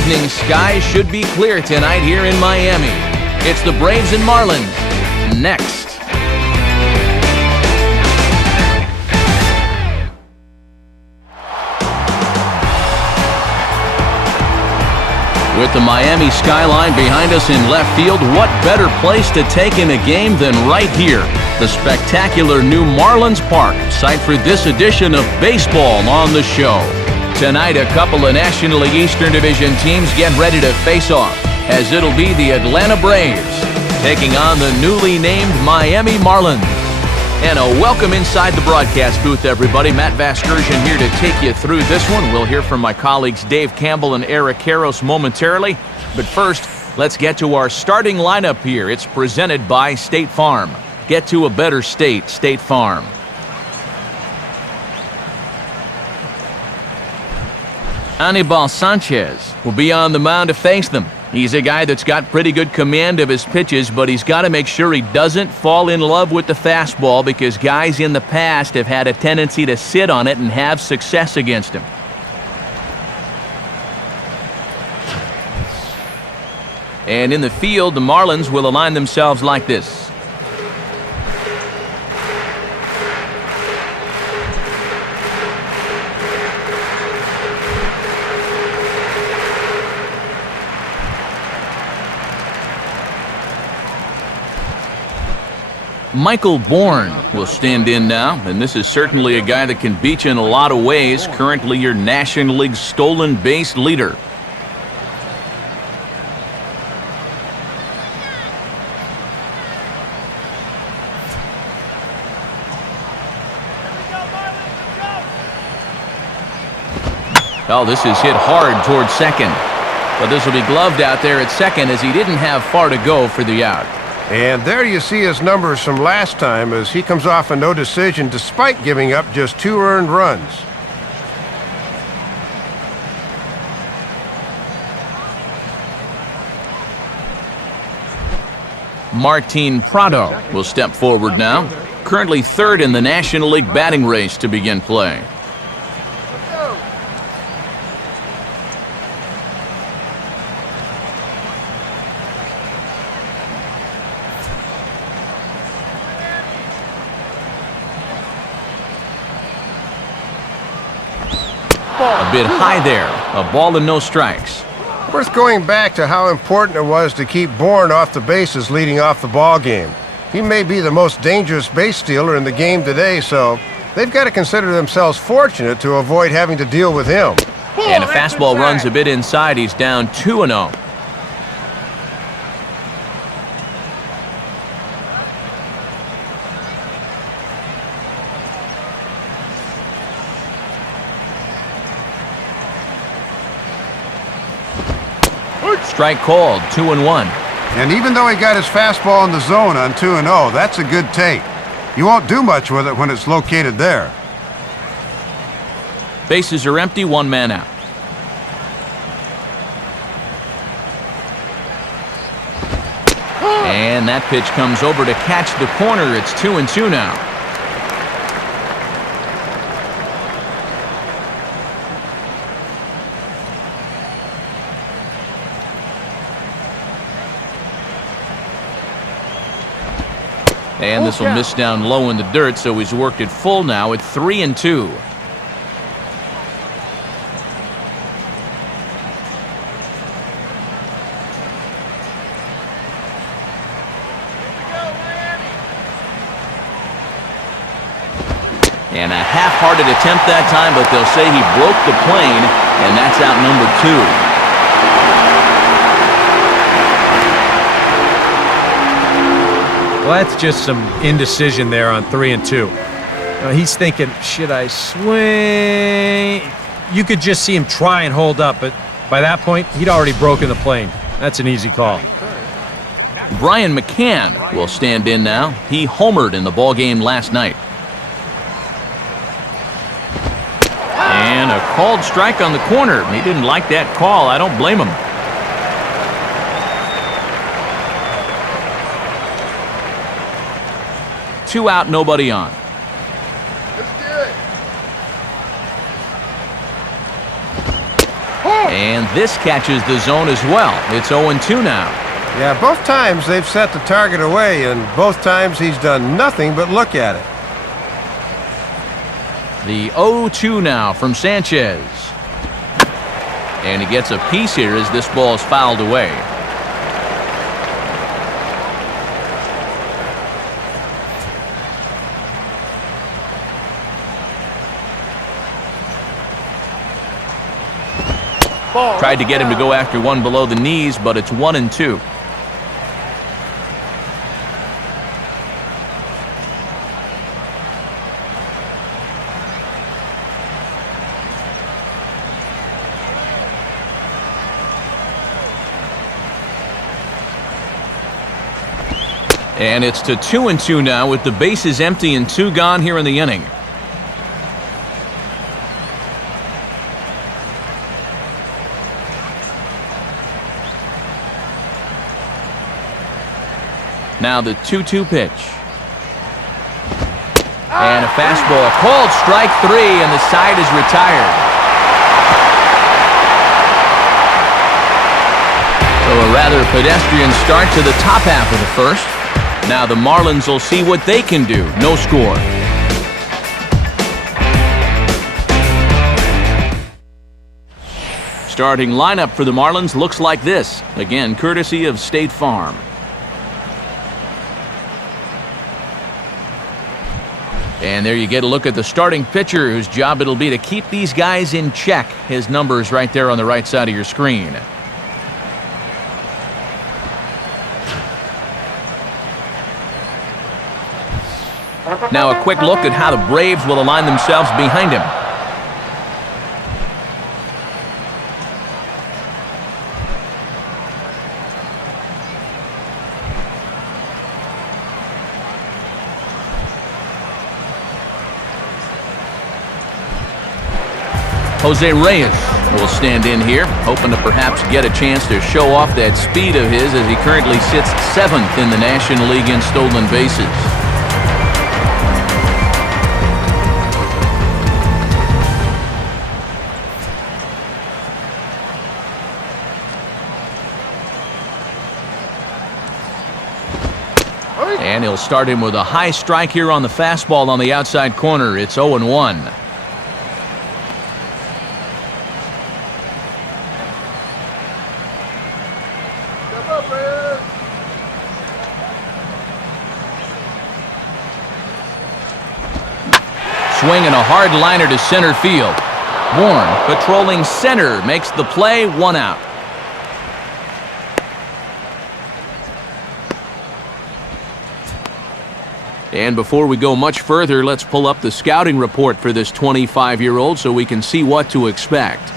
evening skies should be clear tonight here in Miami. It's the Braves and Marlins. Next. With the Miami skyline behind us in left field, what better place to take in a game than right here? The spectacular new Marlins Park, site for this edition of baseball on the show. Tonight, a couple of National League Eastern Division teams get ready to face off, as it'll be the Atlanta Braves taking on the newly named Miami Marlins. And a welcome inside the broadcast booth, everybody. Matt Vasgersian here to take you through this one. We'll hear from my colleagues Dave Campbell and Eric Karros momentarily. But first, let's get to our starting lineup here. It's presented by State Farm. Get to a better state, State Farm. Anibal Sanchez will be on the mound to face them. He's a guy that's got pretty good command of his pitches, but he's got to make sure he doesn't fall in love with the fastball because guys in the past have had a tendency to sit on it and have success against him. And in the field, the Marlins will align themselves like this. Michael Bourne will stand in now, and this is certainly a guy that can beat you in a lot of ways, currently your National League stolen base leader. Oh, this is hit hard towards second, but this will be gloved out there at second as he didn't have far to go for the out. And there you see his numbers from last time as he comes off a no decision despite giving up just 2 earned runs. Martin Prado will step forward now, currently third in the National League batting race to begin play. A bit high there, a ball and no strikes. Worth going back to how important it was to keep Bourne off the bases leading off the ball game. He may be the most dangerous base stealer in the game today, so they've got to consider themselves fortunate to avoid having to deal with him. And a fastball runs a bit inside. He's down 2-0. Strike called, 2-1. And even though he got his fastball in the zone on 2-0, that's a good take. You won't do much with it when it's located there. Bases are empty, 1 man out. And that pitch comes over to catch the corner. It's 2-2 now. And this will miss down low in the dirt, so he's worked it full now at 3-2. And a half-hearted attempt that time, but they'll say he broke the plane, and that's out number 2. Well, that's just some indecision there on 3-2. He's thinking, should I swing? You could just see him try and hold up, but by that point, he'd already broken the plane. That's an easy call. Brian McCann will stand in now. He homered in the ballgame last night. And a called strike on the corner. He didn't like that call. I don't blame him. Two out, nobody on. And this catches the zone as well. It's 0-2 now. Yeah, both times they've set the target away, and both times he's done nothing but look at it. The 0-2 now from Sanchez. And he gets a piece here as this ball is fouled away. Tried to get him to go after one below the knees, but it's 1-2. And it's to 2-2 now with the bases empty and 2 gone here in the inning. Now the 2-2 pitch. And a fastball called strike 3, and the side is retired. So a rather pedestrian start to the top half of the first. Now the Marlins will see what they can do. No score. Starting lineup for the Marlins looks like this. Again, courtesy of State Farm. And there you get a look at the starting pitcher, whose job it'll be to keep these guys in check. His number's right there on the right side of your screen. Now a quick look at how the Braves will align themselves behind him. Jose Reyes will stand in here, hoping to perhaps get a chance to show off that speed of his as he currently sits 7th in the National League in stolen bases. And he'll start him with a high strike here on the fastball on the outside corner. It's 0-1. Swinging a hard liner to center field. Bourne, patrolling center, makes the play, 1 out. And before we go much further, let's pull up the scouting report for this 25-year-old so we can see what to expect.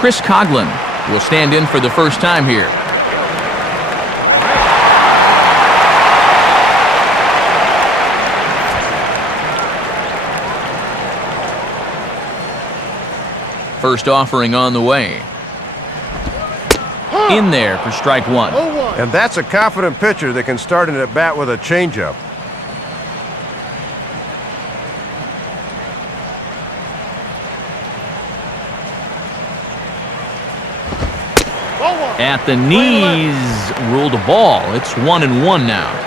Chris Coughlin will stand in for the first time here. First offering on the way. In there for strike 1. And that's a confident pitcher that can start an at-bat with a changeup. At the knees, ruled a ball. It's 1-1 now.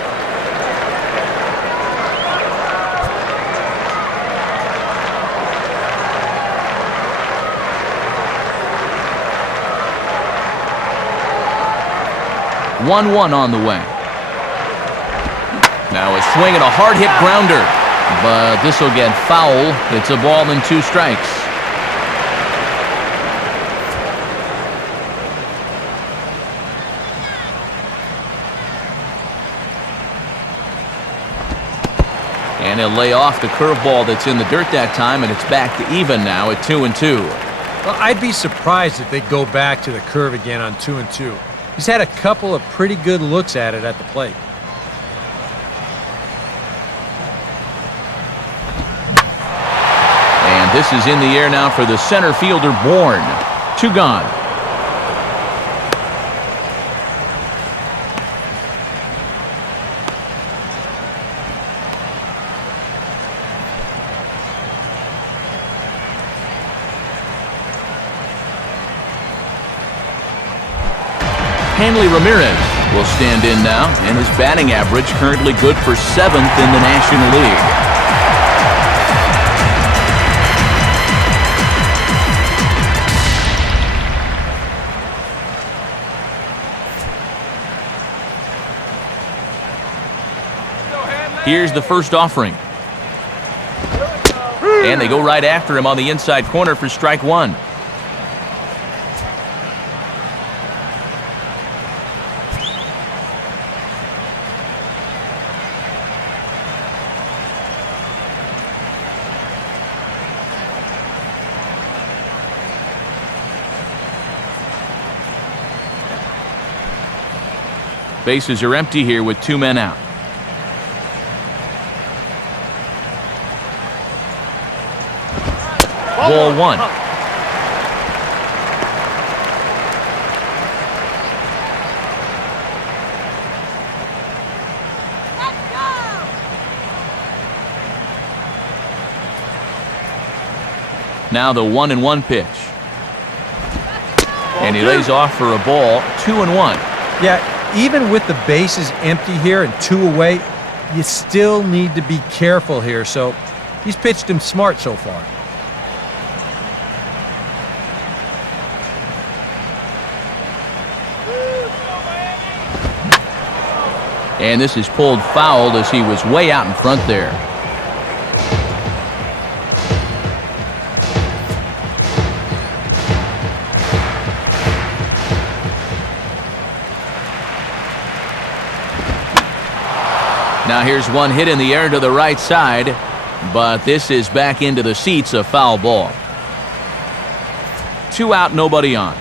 One on the way. Now a swing and a hard hit grounder, but this will get foul. It's a ball and 2 strikes. And he'll lay off the curveball that's in the dirt that time, and it's back to even now at 2-2. Well, I'd be surprised if they go back to the curve again on 2-2. He's had a couple of pretty good looks at it at the plate. And this is in the air now for the center fielder, Bourne. 2 gone. Hanley Ramirez will stand in now, and his batting average currently good for 7th in the National League. Here's the first offering. And they go right after him on the inside corner for strike one. Bases are empty here with 2 men out. Ball one. Now the 1-1 pitch. And he lays off for a ball, 2-1. Yeah, even with the bases empty here and 2 away, you still need to be careful here. So he's pitched him smart so far. And this is pulled foul as he was way out in front there. Now here's one hit in the air to the right side, but this is back into the seats, a foul ball. 2 out, nobody on.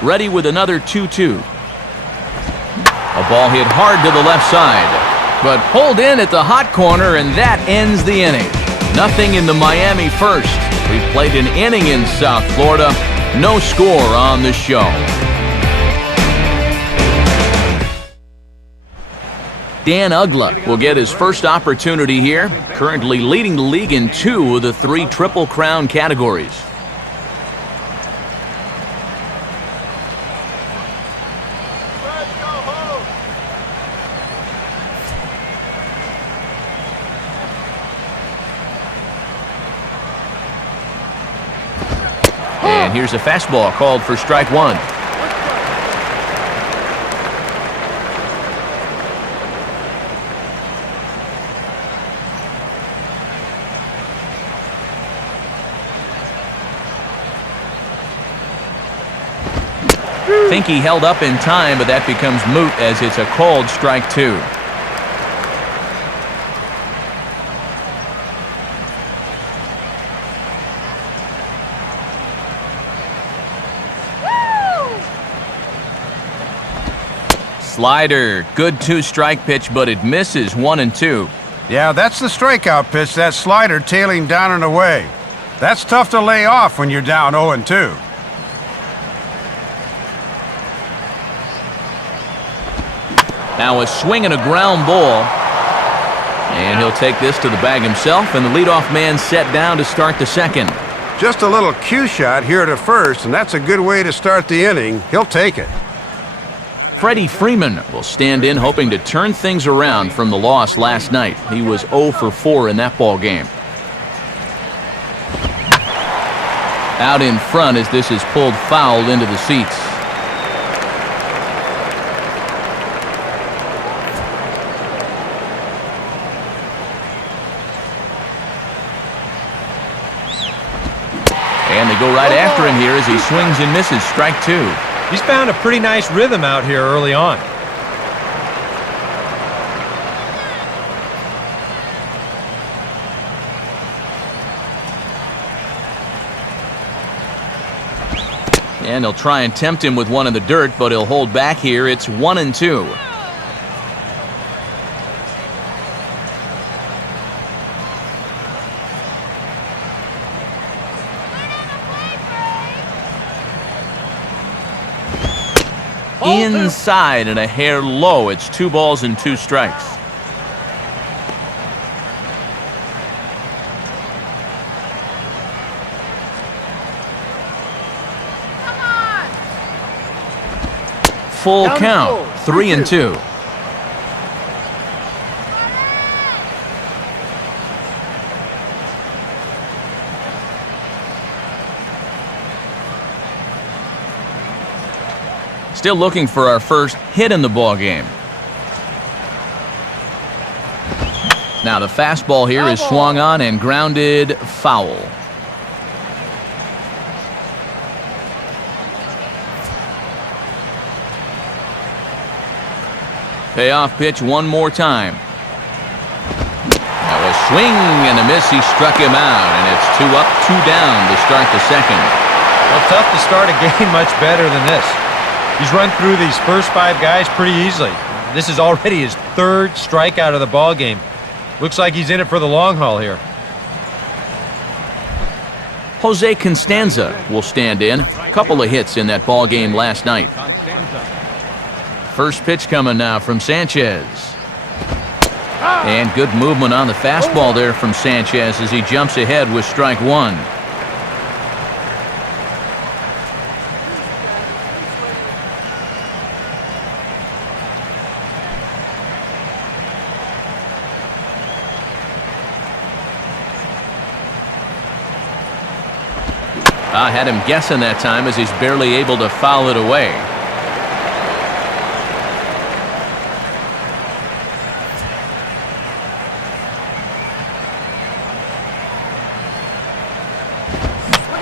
Ready with another 2-2. A ball hit hard to the left side, but pulled in at the hot corner, and that ends the inning. Nothing in the Miami first. We've played an inning in South Florida. No score on the show. Dan Uggla will get his first opportunity here, currently leading the league in 2 of the 3 Triple Crown categories. And here's a fastball called for strike one. Think he held up in time, but that becomes moot as it's a called strike two. Slider, good 2-strike pitch, but it misses 1-2. Yeah, that's the strikeout pitch, that slider tailing down and away. That's tough to lay off when you're down 0-2. Now a swing and a ground ball. And he'll take this to the bag himself, and the leadoff man set down to start the second. Just a little cue shot here to first, and that's a good way to start the inning. He'll take it. Freddie Freeman will stand in, hoping to turn things around from the loss last night. He was 0 for 4 in that ball game. Out in front as this is pulled foul into the seats. And they go right after him here as he swings and misses. Strike two. He's found a pretty nice rhythm out here early on. And they'll try and tempt him with one in the dirt, but he'll hold back here. It's 1-2. Inside and a hair low. It's 2 balls and 2 strikes. full count, 3-2. Still looking for our first hit in the ball game. Now the fastball here is swung on and grounded foul. Payoff pitch one more time. Now a swing and a miss. He struck him out, and it's 2 up, 2 down to start the second. Well, tough to start a game much better than this. He's run through these first 5 guys pretty easily. This is already his 3rd strikeout of the ball game. Looks like he's in it for the long haul here. Jose Constanza will stand in. Couple of hits in that ball game last night. First pitch coming now from Sanchez. And good movement on the fastball there from Sanchez as he jumps ahead with strike 1. I had him guessing that time as he's barely able to foul it away.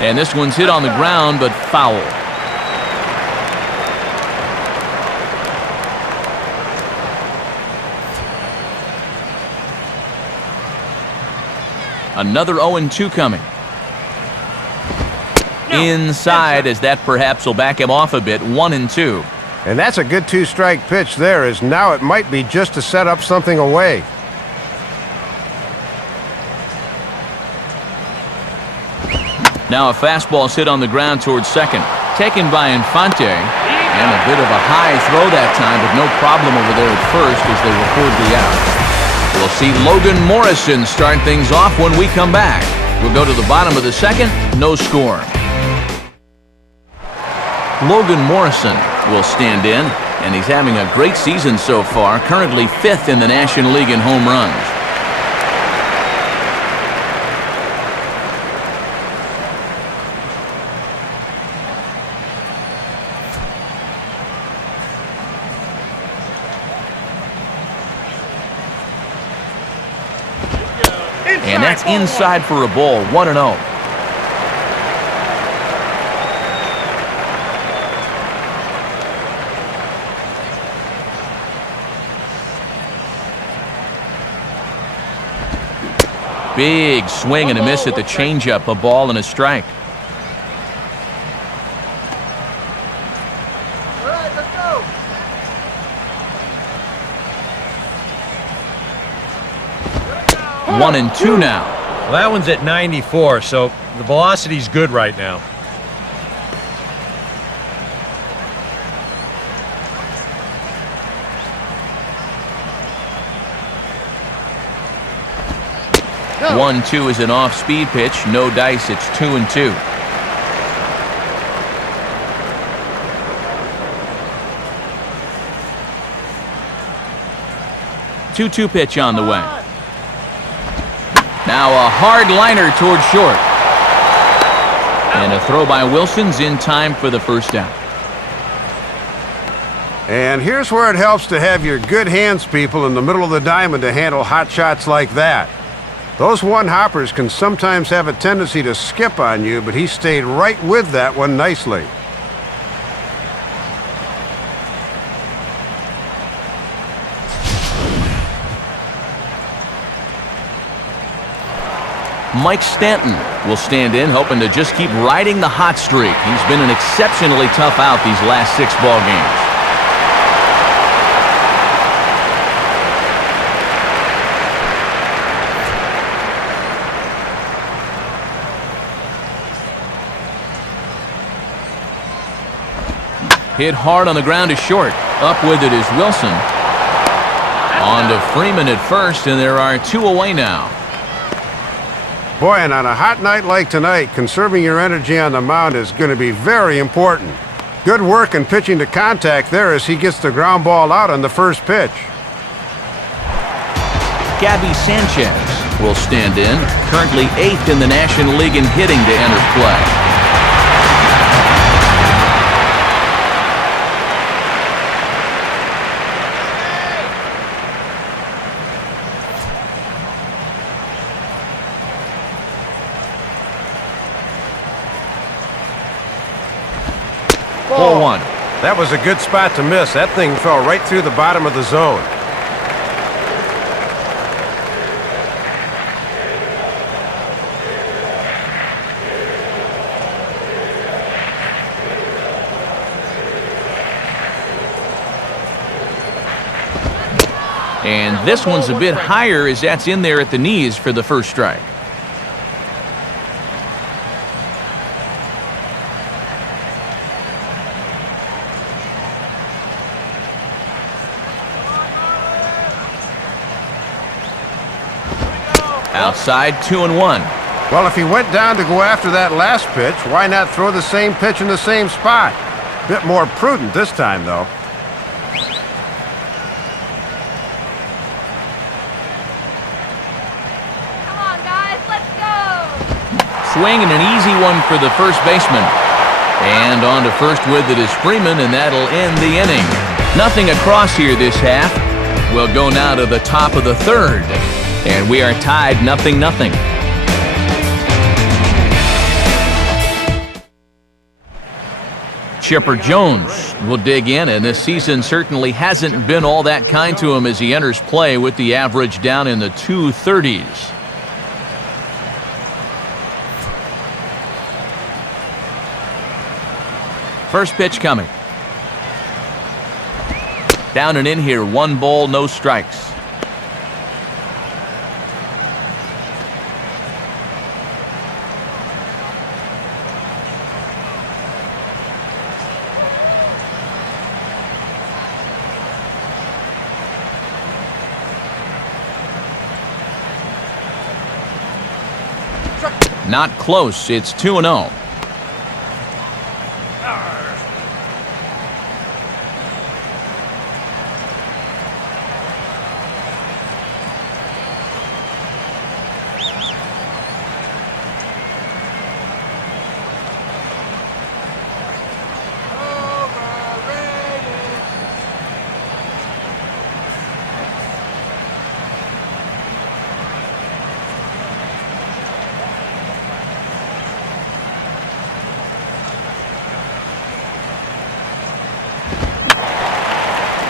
And this one's hit on the ground, but foul. Another 0-2 coming. Inside, as that perhaps will back him off a bit. 1-2. And that's a good 2-strike pitch there, as now it might be just to set up something away. Now a fastball hit on the ground towards second. Taken by Infante. And a bit of a high throw that time, but no problem over there at first as they record the out. We'll see Logan Morrison start things off when we come back. We'll go to the bottom of the second. No score. Logan Morrison will stand in, and he's having a great season so far, currently 5th in the National League in home runs. And that's inside for a ball, 1-0. Big swing and a miss at the changeup, a ball and a strike. All right, let's go. 1-2 now. Well, that one's at 94, so the velocity's good right now. No. 1-2 is an off-speed pitch. No dice. It's 2-2. Two pitch on the way. Now a hard liner towards short. And a throw by Wilson's in time for the first down. And here's where it helps to have your good hands people in the middle of the diamond to handle hot shots like that. Those one-hoppers can sometimes have a tendency to skip on you, but he stayed right with that one nicely. Mike Stanton will stand in, hoping to just keep riding the hot streak. He's been an exceptionally tough out these last 6 ball games. Hit hard on the ground to short. Up with it is Wilson. On to Freeman at first, and there are 2 away now. Boy, and on a hot night like tonight, conserving your energy on the mound is going to be very important. Good Good work in pitching to contact there as he gets the ground ball out on the first pitch. Gabby Sanchez will stand in, currently 8th in the National League in hitting to enter play. Ball 1. That was a good spot to miss. That thing fell right through the bottom of the zone. And this one's a bit higher as that's in there at the knees for the first strike. Outside, 2-1. Well, if he went down to go after that last pitch, why not throw the same pitch in the same spot? Bit more prudent this time, though. Come on, guys, let's go! Swing and an easy one for the first baseman. And on to first with it is Freeman, and that'll end the inning. Nothing across here this half. We'll go now to the top of the third. And we are tied 0-0. Chipper Jones will dig in, and this season certainly hasn't been all that kind to him as he enters play with the average down in the 230s. First pitch coming. Down and in here, 1 ball, no strikes. Not close. It's 2-0.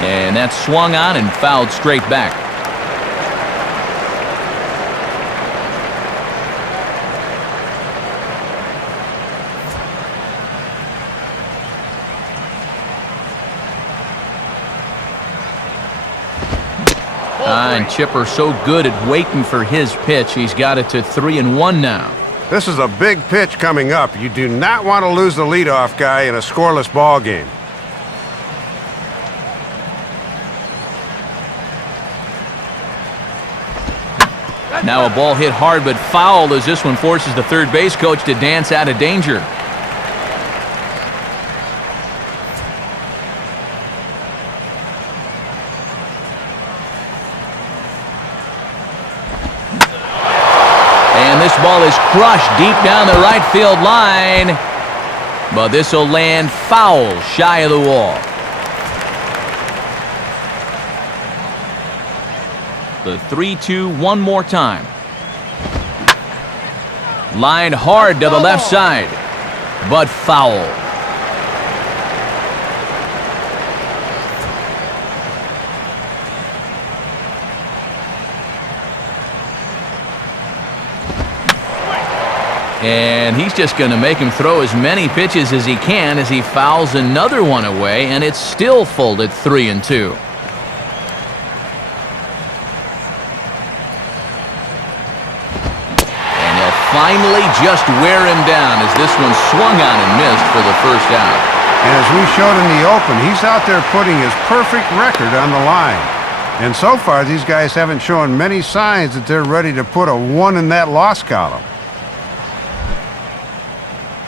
And that's swung on and fouled straight back. And Chipper so good at waiting for his pitch. He's got it to 3-1 now. This is a big pitch coming up. You do not want to lose the leadoff guy in a scoreless ball game. Now a ball hit hard but foul as this one forces the third base coach to dance out of danger. And this ball is crushed deep down the right field line. But this will land foul shy of the wall. The 3-2 one more time. Lined hard to the left side, but foul. And he's just going to make him throw as many pitches as he can as he fouls another one away, and it's still full at 3-2. Finally just wear him down as this one swung on and missed for the first out. And as we showed in the open, he's out there putting his perfect record on the line. And so far, these guys haven't shown many signs that they're ready to put a 1 in that loss column.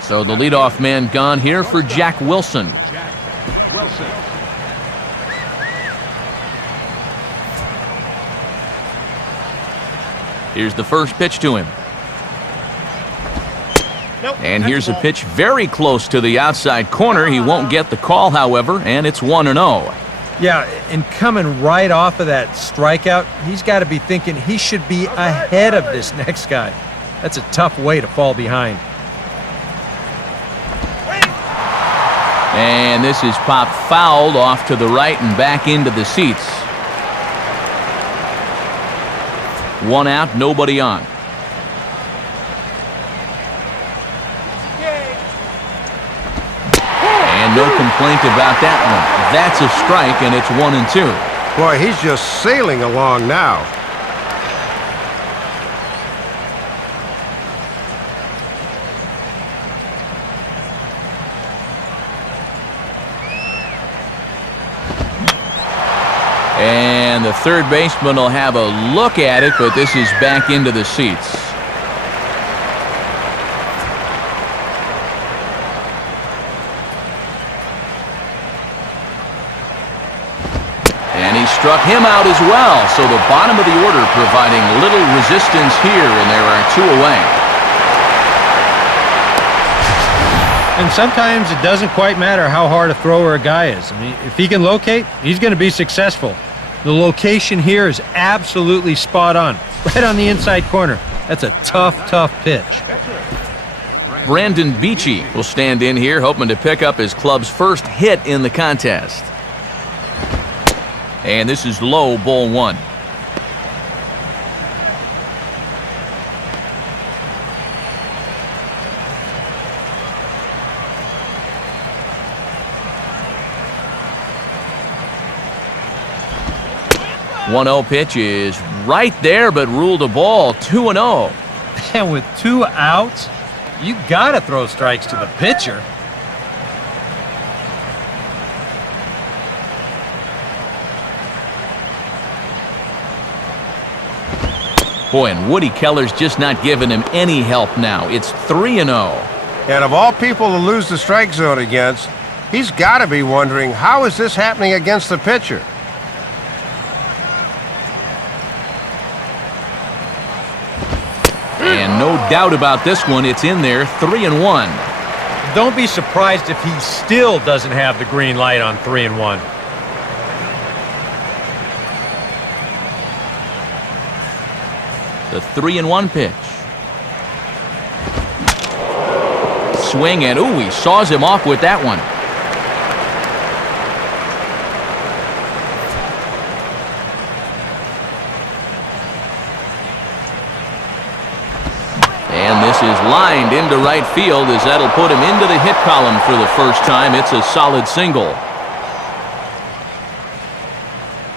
So the leadoff man gone here for Jack Wilson. Here's the first pitch to him. And here's a pitch very close to the outside corner. He won't get the call, however, and it's 1-0. Yeah, and coming right off of that strikeout, he's got to be thinking he should be ahead of this next guy. That's a tough way to fall behind. And this is popped fouled off to the right and back into the seats. 1 out, nobody on. And no complaint about that one. That's a strike, and it's 1-2. Boy, he's just sailing along now. And the third baseman will have a look at it, but this is back into the seats. And he struck him out as well, so the bottom of the order providing little resistance here, and there are 2 away. And sometimes it doesn't quite matter how hard a thrower a guy is. I mean, if he can locate, he's going to be successful. The location here is absolutely spot on, right on the inside corner. That's a tough, tough pitch. Brandon Beachy will stand in here, hoping to pick up his club's first hit in the contest. And this is low, ball 1. One-0 pitch is right there, but ruled a ball. 2-0. And with 2 outs, you got to throw strikes to the pitcher. Boy, and Woody Keller's just not giving him any help now. It's 3-0. And of all people to lose the strike zone against, he's got to be wondering, how is this happening against the pitcher? And no doubt about this one, it's in there, 3-1. Don't be surprised if he still doesn't have the green light on 3-1. The 3-1 pitch. Swing, and ooh, he saws him off with that one. And this is lined into right field, as that'll put him into the hit column for the first time. It's a solid single.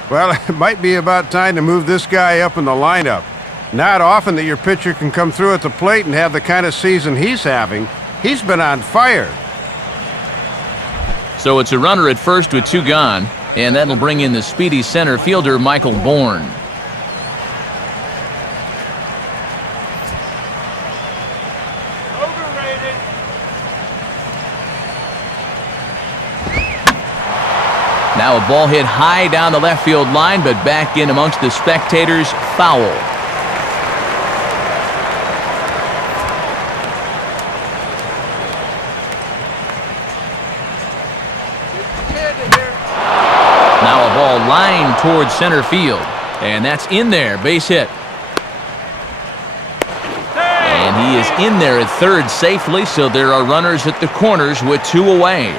Well, it might be about time to move this guy up in the lineup. Not often that your pitcher can come through at the plate and have the kind of season he's having. He's been on fire. So it's a runner at first with 2 gone, and that'll bring in the speedy center fielder, Michael Bourne. Now a ball hit high down the left field line, but back in amongst the spectators, foul. Now a ball lined towards center field, and that's in there, base hit. And he is in there at third safely, so there are runners at the corners with 2 away.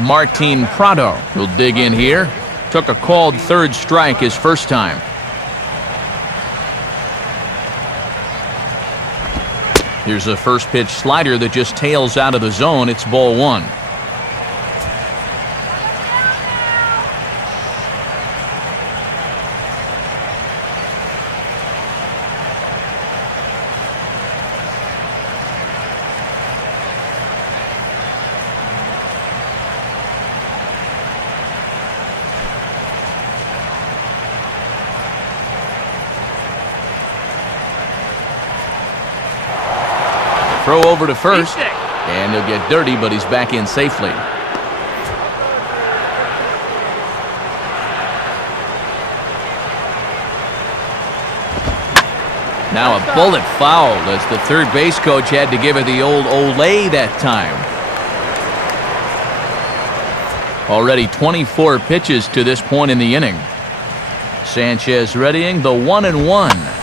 Martin Prado will dig in here. Took a called third strike his first time. Here's a first pitch slider that just tails out of the zone. It's ball one. Throw over to first, and he'll get dirty, but he's back in safely. Now a bullet foul as the third base coach had to give it the old Olay that time. Already 24 pitches to this point in the inning. Sanchez readying the 1-1.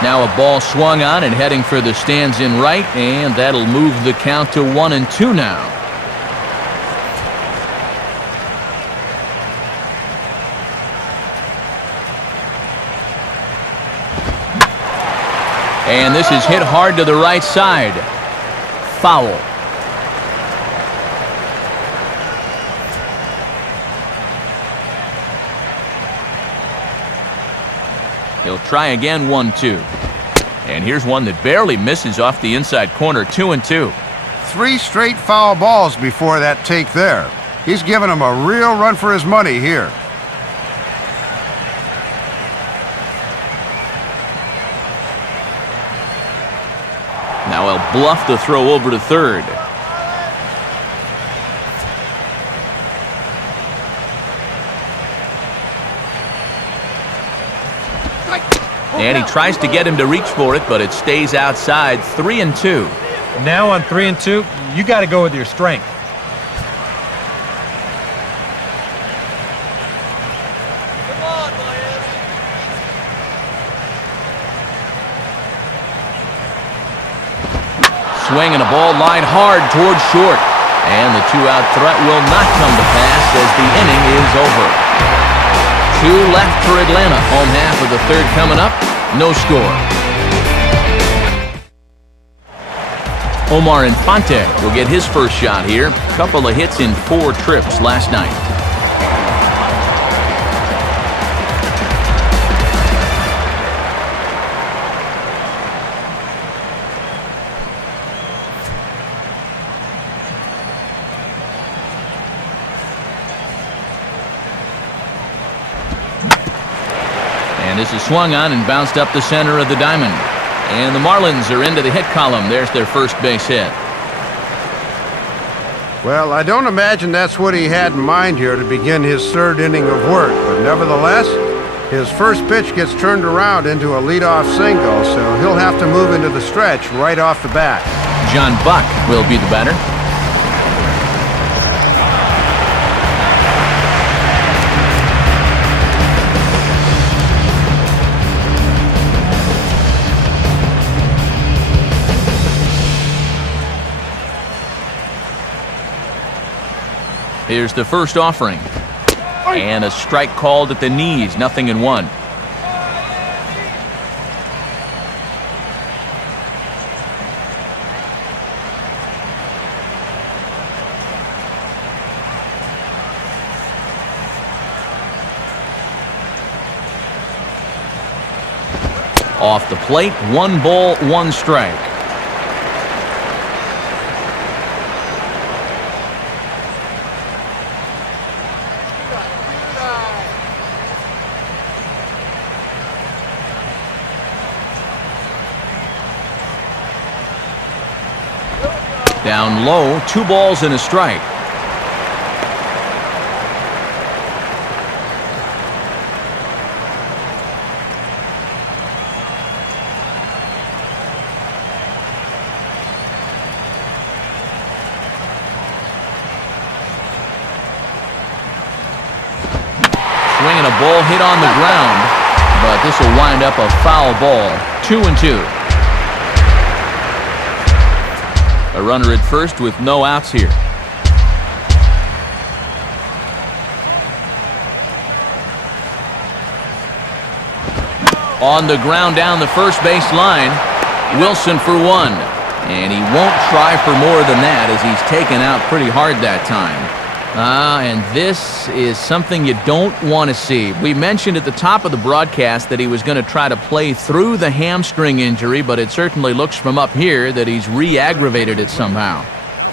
Now a ball swung on and heading for the stands in right, and that'll move the count to 1-2 now. And this is hit hard to the right side. Foul. He'll try again, 1-2. And here's one that barely misses off the inside corner, 2-2. 3 straight foul balls before that take there. He's giving him a real run for his money here. Now he'll bluff the throw over to third. And he tries to get him to reach for it, but it stays outside, 3-2. Now on 3-2, you got to go with your strength. Come on, Miami. Swinging a ball line hard towards short. And the 2-out threat will not come to pass as the inning is over. 2 left for Atlanta. Home half of the third coming up. No score. Omar Infante will get his first shot here. Couple of hits in 4 trips last night. And this is swung on and bounced up the center of the diamond. And the Marlins are into the hit column. There's their first base hit. Well, I don't imagine that's what he had in mind here to begin his third inning of work, but nevertheless, his first pitch gets turned around into a leadoff single, so he'll have to move into the stretch right off the bat. John Buck will be the batter. Here's the first offering. And a strike called at the knees, 0-1. Off the plate, 1 ball, 1 strike. Down low, 2 balls and a strike. Swinging a ball hit on the ground, but this will wind up a foul ball, 2-2. A runner at first with no outs here. On the ground down the first base line. Wilson for one. And he won't try for more than that as he's taken out pretty hard that time. And this is something you don't want to see. We mentioned at the top of the broadcast that he was going to try to play through the hamstring injury, but it certainly looks from up here that he's re-aggravated it somehow.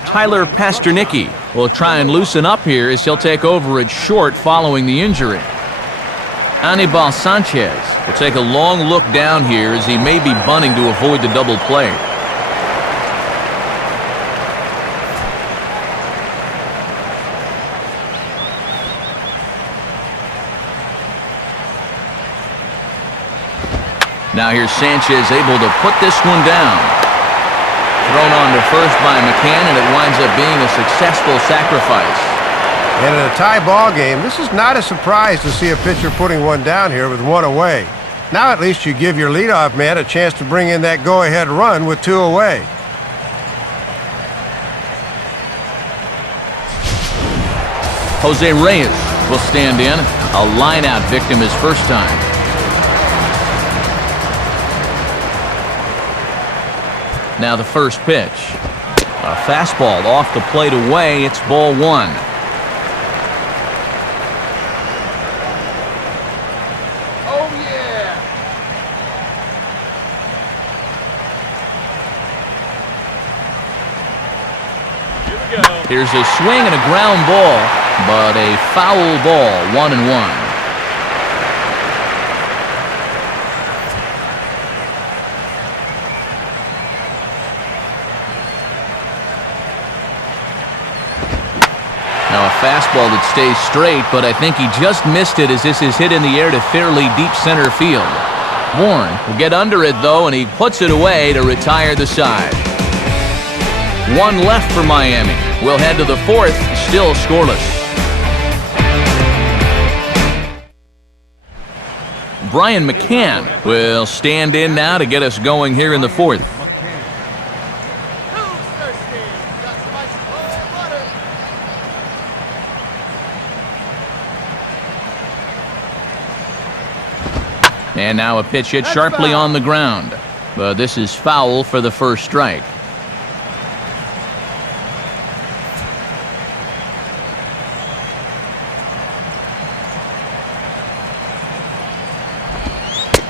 Tyler Pasternicki will try and loosen up here as he'll take over at short following the injury. Anibal Sanchez will take a long look down here as he may be bunting to avoid the double play. Now here's Sanchez able to put this one down. Thrown on to first by McCann, and it winds up being a successful sacrifice. And in a tie ball game, this is not a surprise to see a pitcher putting one down here with one away. Now at least you give your leadoff man a chance to bring in that go-ahead run with two away. Jose Reyes will stand in. A line-out victim his first time. Now the first pitch. A fastball off the plate away. It's ball one. Oh, yeah. Here we go. Here's a swing and a ground ball, but a foul ball, 1-1. Now a fastball that stays straight, but I think he just missed it as this is hit in the air to fairly deep center field. Bourne will get under it though, and he puts it away to retire the side. One left for Miami. We'll head to the fourth, still scoreless. Brian McCann will stand in now to get us going here in the fourth. Who's thirsty? Got some ice cold water. And now a pitch hit sharply on the ground. But this is foul for the first strike.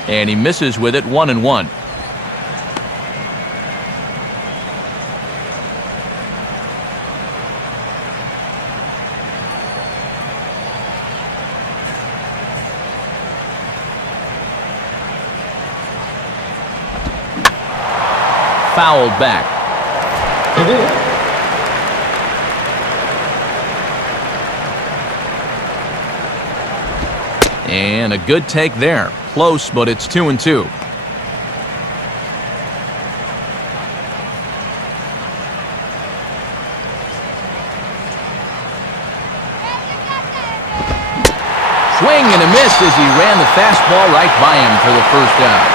And he misses with it, 1-1. Fouled back. And a good take there. Close, but it's 2-2. Swing and a miss as he ran the fastball right by him for the first out.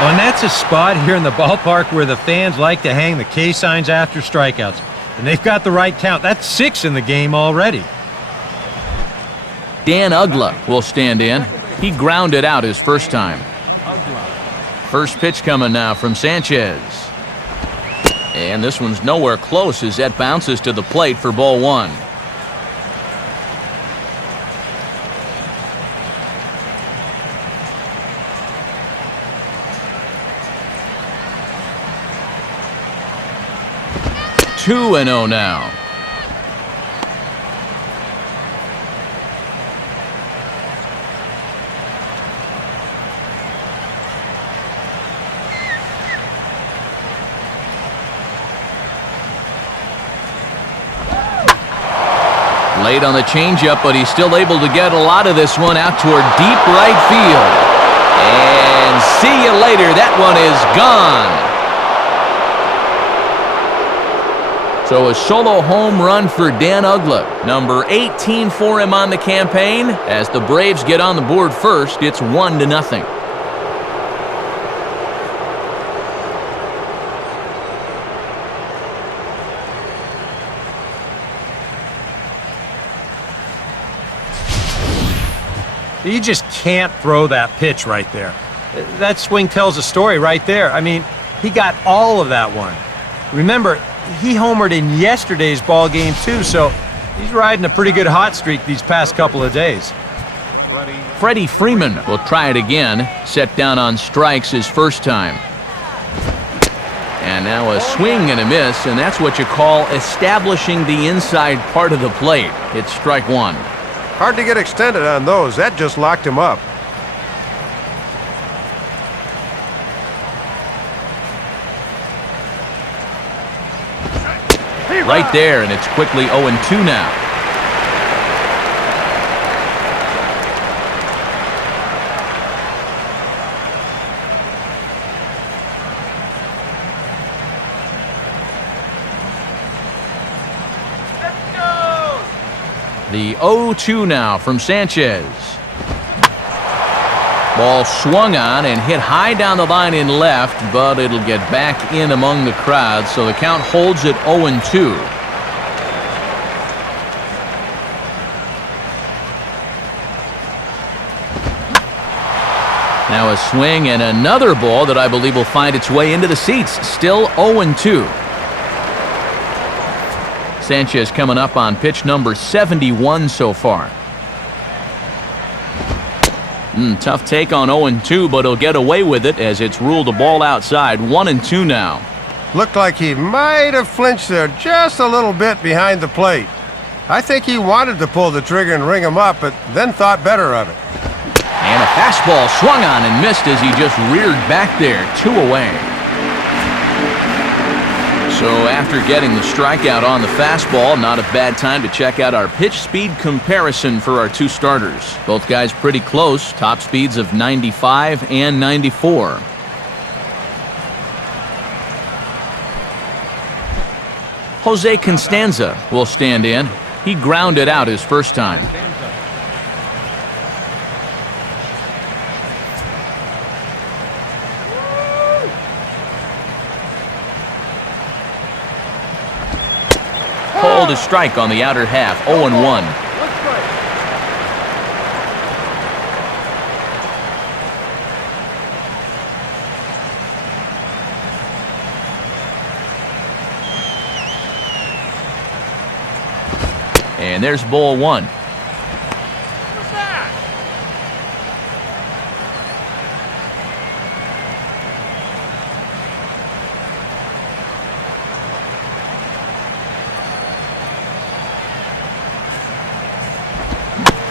Oh, and that's a spot here in the ballpark where the fans like to hang the K signs after strikeouts. And they've got the right count. That's 6 in the game already. Dan Uggla will stand in. He grounded out his first time. First pitch coming now from Sanchez. And this one's nowhere close as that bounces to the plate for ball one. Two and 0 now. Late on the changeup, but he's still able to get a lot of this one out toward deep right field. And see you later. That one is gone. So a solo home run for Dan Uggla, number 18 for him on the campaign. As the Braves get on the board first, it's 1-0. You just can't throw that pitch right there. That swing tells a story right there. I mean, he got all of that one. Remember, he homered in yesterday's ball game too, so he's riding a pretty good hot streak these past couple of days. Freddie Freeman will try it again, set down on strikes his first time. And now a swing and a miss, and that's what you call establishing the inside part of the plate. It's strike one. Hard to get extended on those. That just locked him up. Right there, and it's quickly 0-2 now. The 0-2 now from Sanchez. Ball swung on and hit high down the line in left, but it'll get back in among the crowd, so the count holds at 0-2. Now a swing and another ball that I believe will find its way into the seats. Still 0-2. Sanchez coming up on pitch number 71 so far. Tough take on 0-2, but he'll get away with it as it's ruled a ball outside. 1-2 now. Looked like he might have flinched there just a little bit behind the plate. I think he wanted to pull the trigger and ring him up, but then thought better of it. And a fastball swung on and missed as he just reared back there. 2 away. So after getting the strikeout on the fastball, not a bad time to check out our pitch speed comparison for our two starters. Both guys pretty close, top speeds of 95 and 94. Jose Constanza will stand in. He grounded out his first time. Called a strike on the outer half, 0-1. And there's ball one.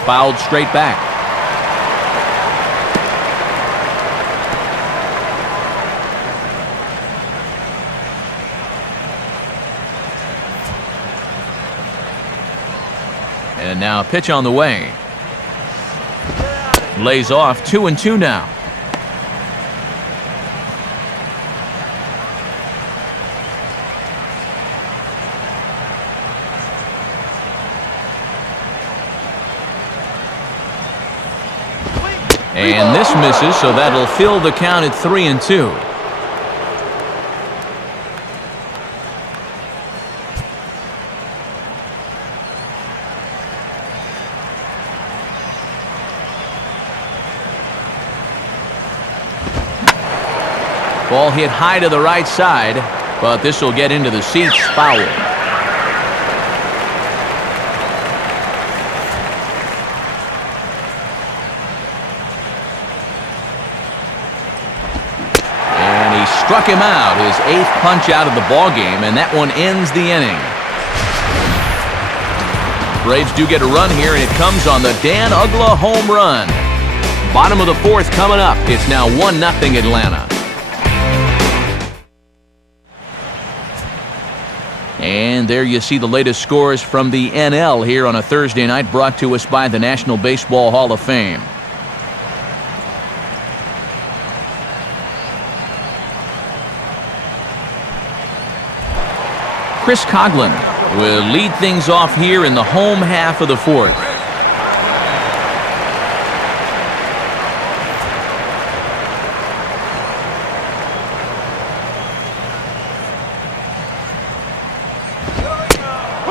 Fouled straight back. And now a pitch on the way. Lays off. 2-2 now. And this misses, so that'll fill the count at 3-2. Ball hit high to the right side, but this will get into the seats. Foul. Struck him out, his 8th punch out of the ballgame, and that one ends the inning. Braves do get a run here, and it comes on the Dan Uggla home run. Bottom of the 4th coming up. It's now 1-0 Atlanta. And there you see the latest scores from the NL here on a Thursday night, brought to us by the National Baseball Hall of Fame. Chris Coghlan will lead things off here in the home half of the 4th.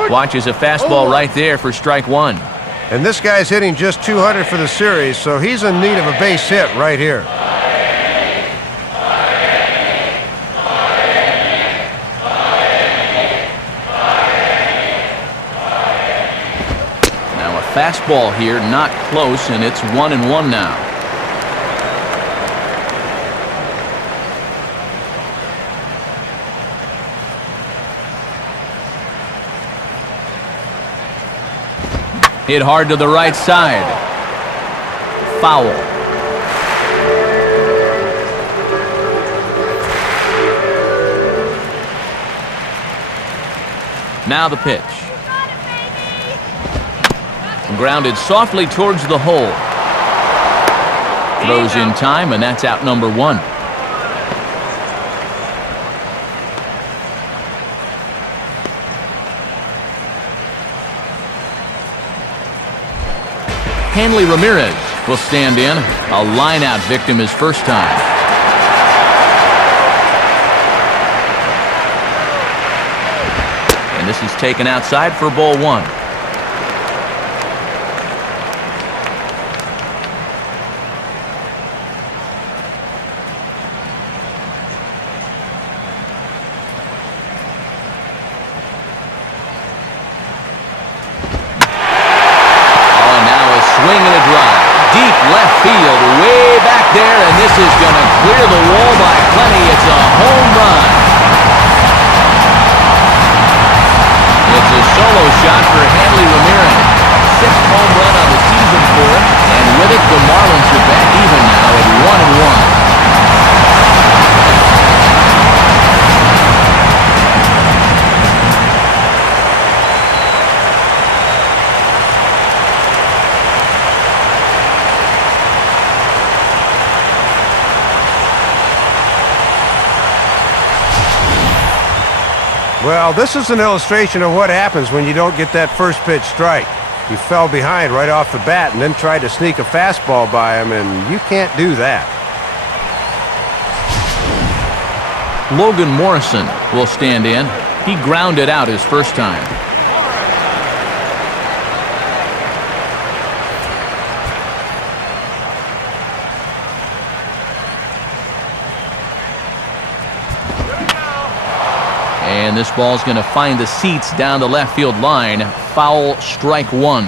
Watches a fastball right there for strike one. And this guy's hitting just 200 for the series, so he's in need of a base hit right here. Now a fastball here, not close, and it's 1-1 now. Hit hard to the right side. Foul. Now the pitch. Grounded softly towards the hole. Throws in time, and that's out number 1. Hanley Ramirez will stand in. A line-out victim his first time. And this is taken outside for ball 1. Swing and a drive. Deep left field, way back there, and this is going to clear the wall by plenty. It's a home run. It's a solo shot for Hanley Ramirez. 6th home run on the season for him, and with it, the Marlins are back even now at 1-1. Well, this is an illustration of what happens when you don't get that first pitch strike. He fell behind right off the bat and then tried to sneak a fastball by him, and you can't do that. Logan Morrison will stand in. He grounded out his first time. And this ball's going to find the seats down the left field line. Foul, strike 1.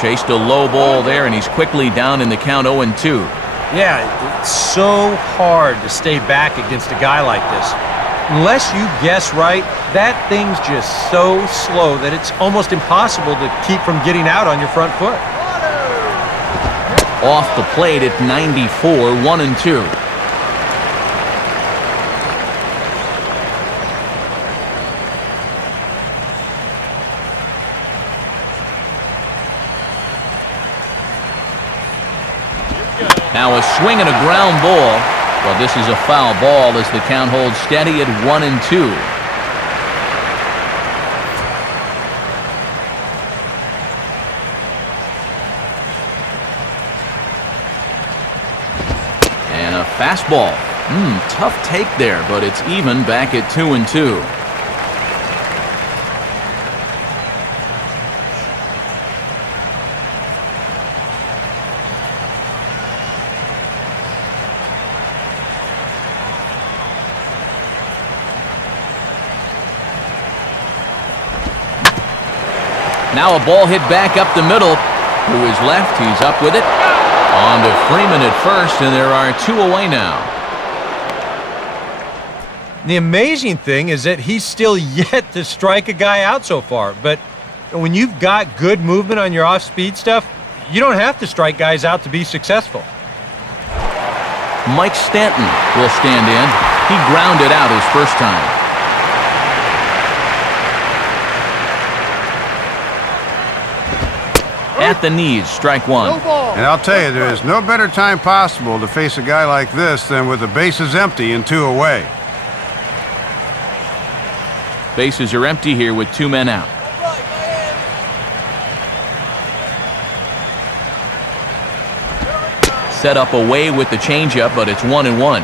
Chased a low ball there, and he's quickly down in the count 0-2. Yeah, it's so hard to stay back against a guy like this. Unless you guess right, that thing's just so slow that it's almost impossible to keep from getting out on your front foot. Off the plate at 94, 1-2. Now a swing and a ground ball. Well, this is a foul ball as the count holds steady at 1-2. And a fastball. Tough take there, but it's even back at 2-2. Now a ball hit back up the middle. To his left, he's up with it. On to Freeman at first, and there are 2 away now. The amazing thing is that he's still yet to strike a guy out so far. But when you've got good movement on your off-speed stuff, you don't have to strike guys out to be successful. Mike Stanton will stand in. He grounded out his first time. At the knees, strike 1. And I'll tell you, there is no better time possible to face a guy like this than with the bases empty and 2 away. Bases are empty here with 2 men out. set up away with the changeup, but it's 1-1.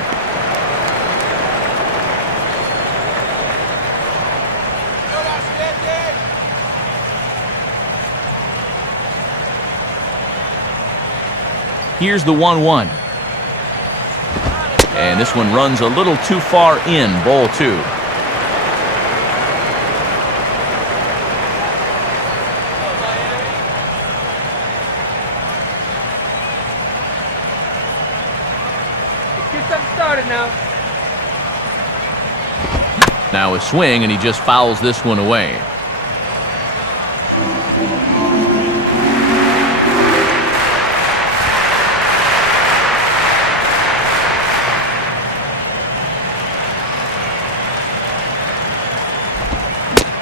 Here's the 1-1. And this one runs a little too far in, ball 2. Get something started now. Now a swing, and he just fouls this one away.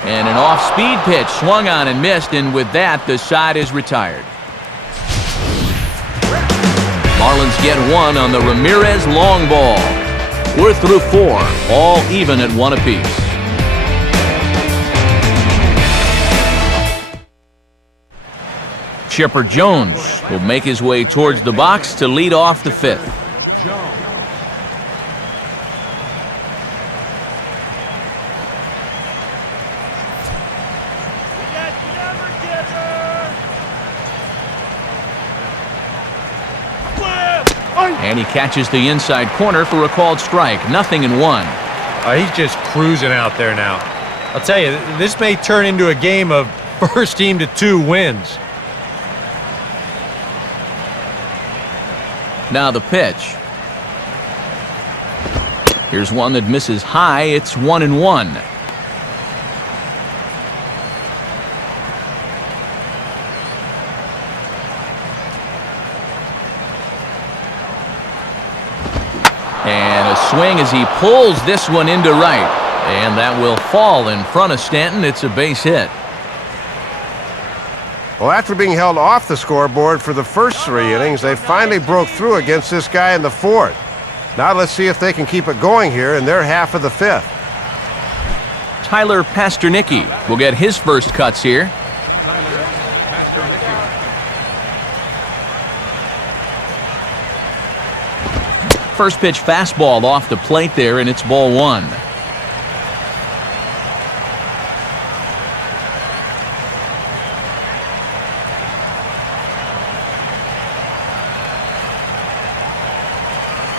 And an off-speed pitch swung on and missed, and with that, the side is retired. Marlins get one on the Ramirez long ball. We're through 4, all even at 1 apiece. Chipper Jones will make his way towards the box to lead off the 5th. And he catches the inside corner for a called strike. 0-1. He's just cruising out there now. I'll tell you, this may turn into a game of first team to 2 wins. Now the pitch. Here's one that misses high. It's 1-1. And a swing as he pulls this one into right. And that will fall in front of Stanton. It's a base hit. Well, after being held off the scoreboard for the first 3 innings, they finally broke through against this guy in the 4th. Now let's see if they can keep it going here in their half of the 5th. Tyler Pasternicki will get his first cuts here. First pitch fastball off the plate there, and it's ball 1.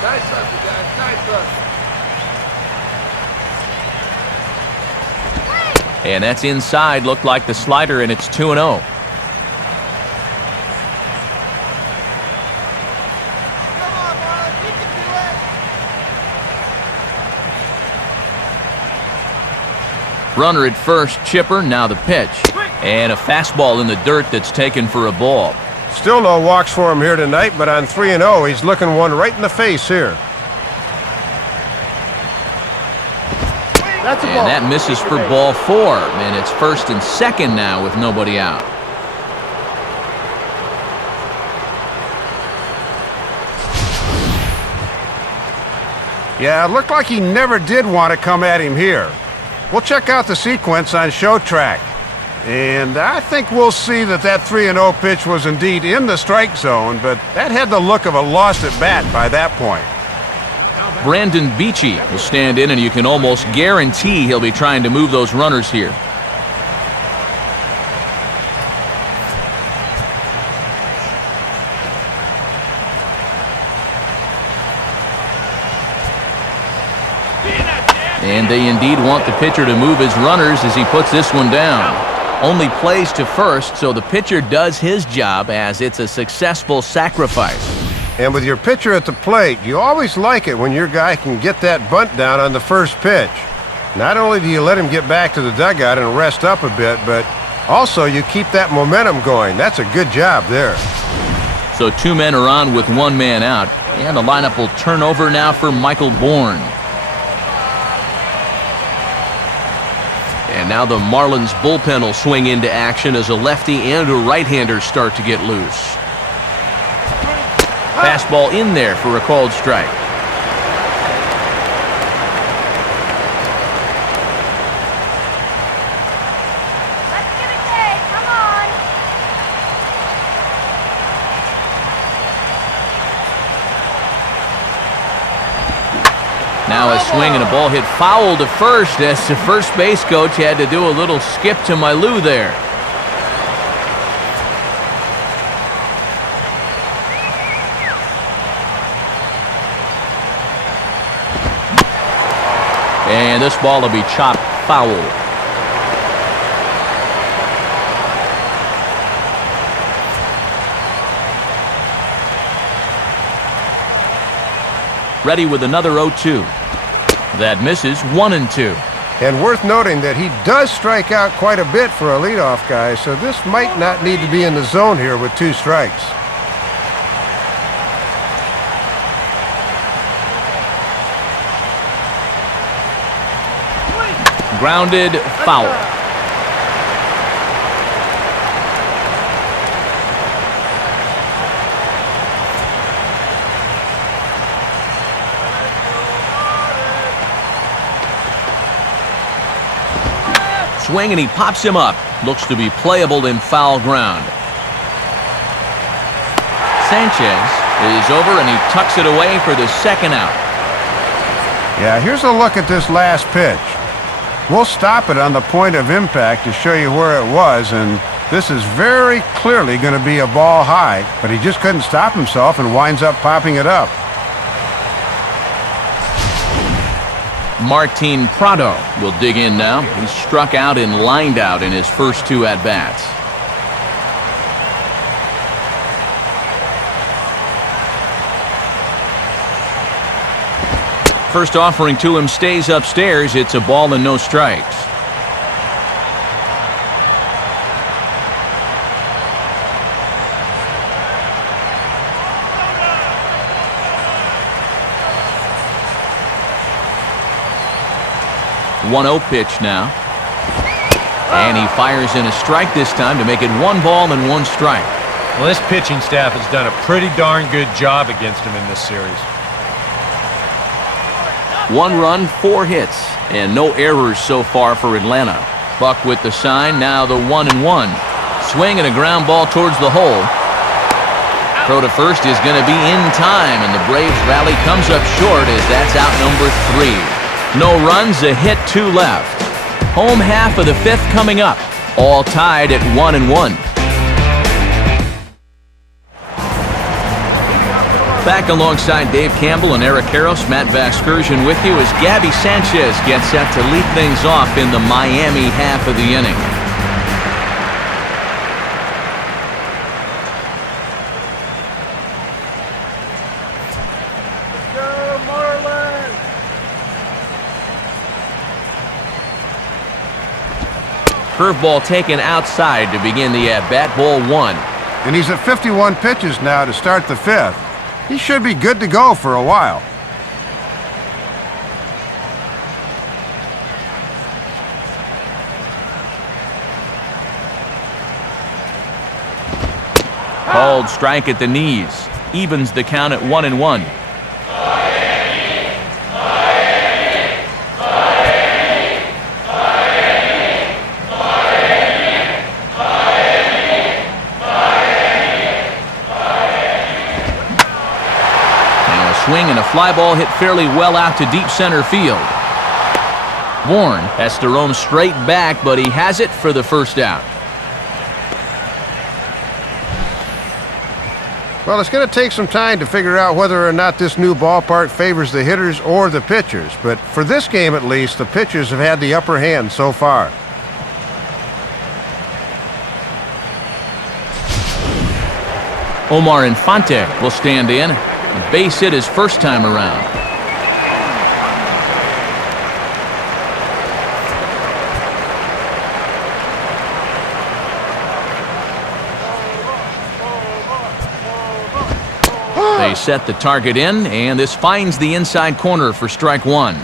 Nice hustle, guys. Nice hustle. And that's inside. Looked like the slider, and it's 2-0. Runner at first, Chipper, now the pitch. And a fastball in the dirt that's taken for a ball. Still no walks for him here tonight, but on 3-0, he's looking one right in the face here. That's a ball. And that misses for ball 4. And it's 1st and 2nd now with nobody out. Yeah, it looked like he never did want to come at him here. We'll check out the sequence on Show Track. And I think we'll see that 3-0 pitch was indeed in the strike zone, but that had the look of a lost at bat by that point. Brandon Beachy will stand in, and you can almost guarantee he'll be trying to move those runners here. And they indeed want the pitcher to move his runners as he puts this one down. Only plays to first, so the pitcher does his job as it's a successful sacrifice. And with your pitcher at the plate, you always like it when your guy can get that bunt down on the first pitch. Not only do you let him get back to the dugout and rest up a bit, but also you keep that momentum going. That's a good job there. So 2 men are on with 1 man out, and the lineup will turn over now for Michael Bourne. And now the Marlins bullpen will swing into action as a lefty and a right-hander start to get loose. Fastball in there for a called strike. Let's get a K. Come on. swing and a ball hit foul to first as the first base coach had to do a little skip to my loo there. And this ball will be chopped foul. Ready with another 0-2. That misses 1-2. And worth noting that he does strike out quite a bit for a leadoff guy, so this might not need to be in the zone here with 2 strikes. Grounded foul. Swing and he pops him up. Looks to be playable in foul ground. Sanchez is over and he tucks it away for the second out. Yeah, here's a look at this last pitch. We'll stop it on the point of impact to show you where it was, and this is very clearly going to be a ball high, but he just couldn't stop himself and winds up popping it up. Martin Prado will dig in now. He struck out and lined out in his first 2 at-bats. First offering to him stays upstairs. It's a ball and no strikes. One-0 pitch now. And he fires in a strike this time to make it 1 ball and 1 strike. Well, this pitching staff has done a pretty darn good job against him in this series. 1 run, 4 hits, and no errors so far for Atlanta. Buck with the sign, now the 1-1. Swing and a ground ball towards the hole. Throw to first is going to be in time, and the Braves rally comes up short as that's out number 3. No runs, a hit, 2 left. Home half of the 5th coming up. All tied at 1-1. Back alongside Dave Campbell and Eric Harris, Matt Vasgersian with you as Gabby Sanchez gets set to lead things off in the Miami half of the inning. Let's go, Marlins! Curveball taken outside to begin the at-bat, ball 1. And he's at 51 pitches now to start the 5th. He should be good to go for a while. Called strike at the knees. Evens the count at 1-1. Swing and a fly ball hit fairly well out to deep center field. Bourne has to roam straight back, but he has it for the first out. Well, it's going to take some time to figure out whether or not this new ballpark favors the hitters or the pitchers, but for this game at least, the pitchers have had the upper hand so far. Omar Infante will stand in. Base hit his first time around. They set the target in, and this finds the inside corner for strike 1.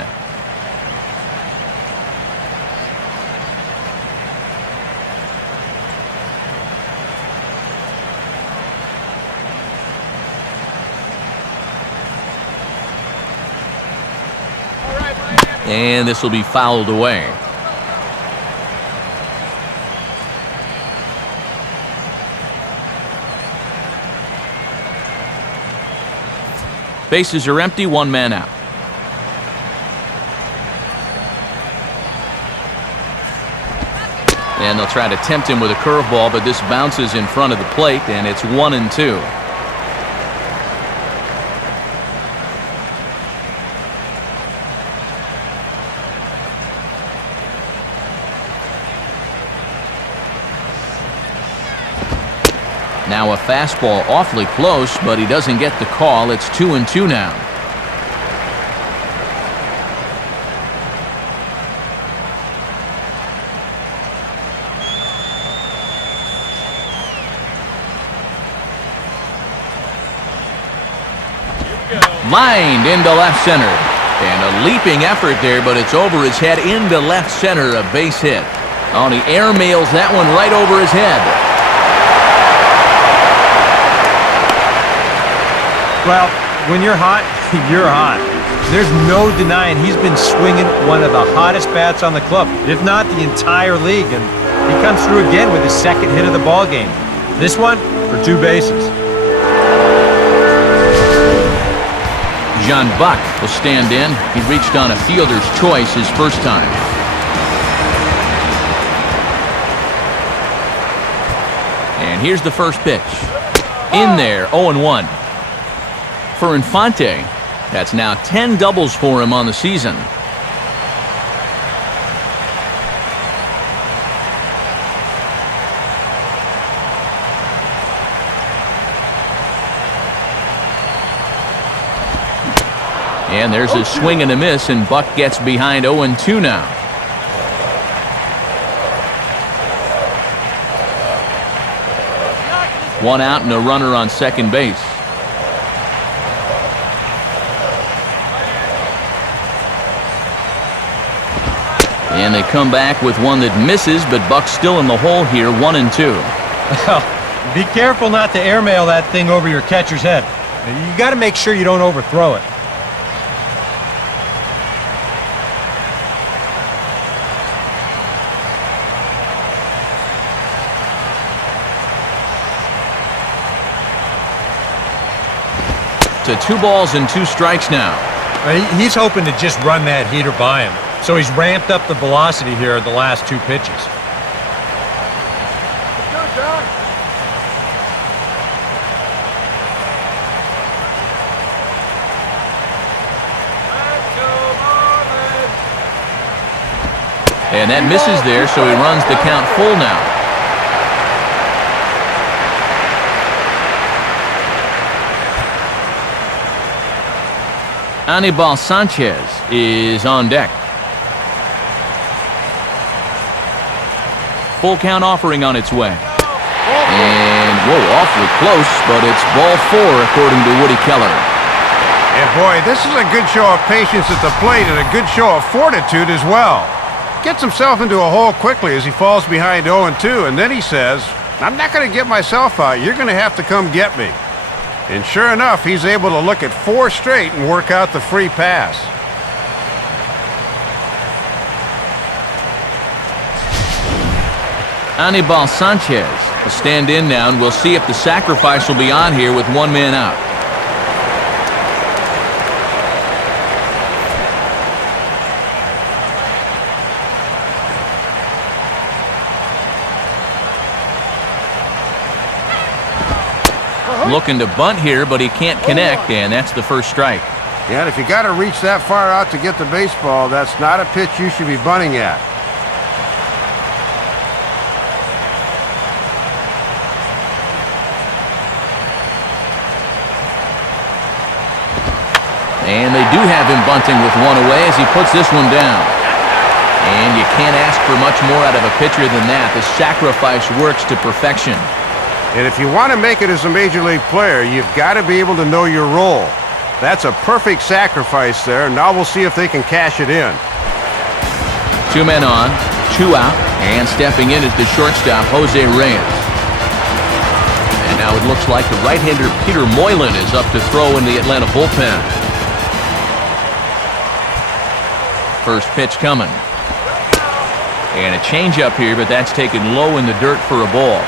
And this will be fouled away. Bases are empty, 1 man out. And they'll try to tempt him with a curveball, but this bounces in front of the plate, and it's 1-2. Now a fastball awfully close, but he doesn't get the call. It's 2-2 now. Lined into left center. And a leaping effort there, but it's over his head into left center, a base hit. Oh, and he airmails that one right over his head. Well, when you're hot, you're hot. There's no denying he's been swinging one of the hottest bats on the club, if not the entire league, and he comes through again with his second hit of the ball game. This one for 2 bases. John Buck will stand in. He reached on a fielder's choice his first time. And here's the first pitch. In there, 0-1. For Infante, that's now 10 doubles for him on the season. And there's a swing and a miss, and Buck gets behind 0-2 now. One out and a runner on second base. And they come back with one that misses, but Buck's still in the hole here, 1-2. Well, be careful not to airmail that thing over your catcher's head. You got to make sure you don't overthrow it. To 2 balls and 2 strikes now. He's hoping to just run that heater by him. So he's ramped up the velocity here the last 2 pitches. Let's go, John. Let's go, Marlins. And that misses there, so he runs the count full now. Anibal Sanchez is on deck. Full count offering on its way. And, whoa, awfully close, but it's ball 4 according to Woody Keller. And boy, this is a good show of patience at the plate and a good show of fortitude as well. Gets himself into a hole quickly as he falls behind 0-2, and then he says, I'm not going to get myself out. You're going to have to come get me. And sure enough, he's able to look at 4 straight and work out the free pass. Anibal Sanchez will stand in now, and we'll see if the sacrifice will be on here with 1 man out. Looking to bunt here, but he can't connect, and that's the first strike. Yeah, and if you got to reach that far out to get the baseball, that's not a pitch you should be bunting at. And they do have him bunting with 1 away as he puts this one down. And you can't ask for much more out of a pitcher than that. The sacrifice works to perfection. And if you want to make it as a major league player, you've got to be able to know your role. That's a perfect sacrifice there. Now we'll see if they can cash it in. 2 men on, 2 out, and stepping in is the shortstop, Jose Reyes. And now it looks like the right-hander Peter Moylan is up to throw in the Atlanta bullpen. First pitch coming. And a changeup here, but that's taken low in the dirt for a ball.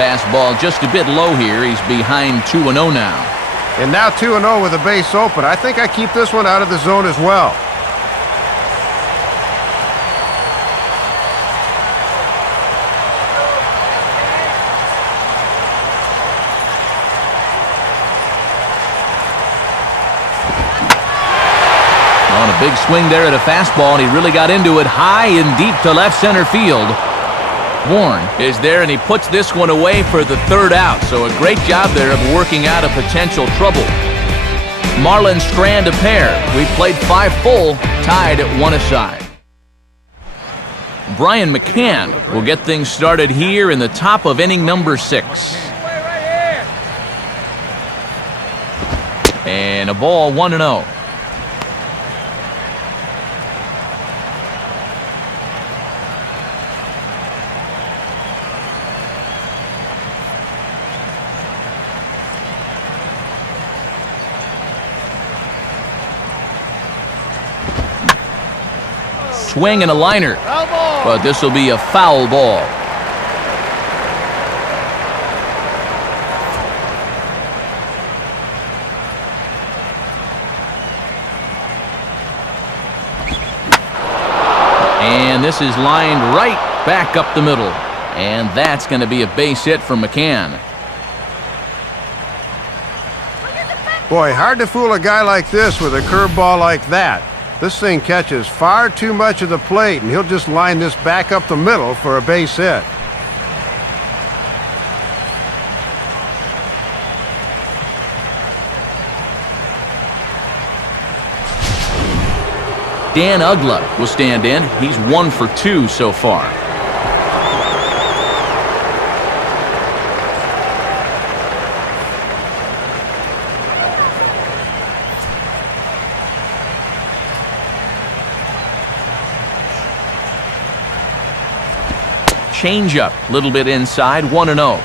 Fastball just a bit low here. He's behind 2-0 now. And now 2-0 with a base open. I think I keep this one out of the zone as well. On a big swing there at a fastball, and he really got into it high and deep to left center field. Warren is there, and he puts this one away for the third out. So a great job there of working out a potential trouble. Marlins strand a pair. We played 5 full, tied at 1 aside. Brian McCann will get things started here in the top of inning number 6. And a ball, 1-0. Swing and a liner, but this will be a foul ball. And this is lined right back up the middle, and that's going to be a base hit for McCann. Boy, hard to fool a guy like this with a curveball like that. This thing catches far too much of the plate, and he'll just line this back up the middle for a base hit. Dan Ugla will stand in. He's 1 for 2 so far. Change up, a little bit inside, 1-0.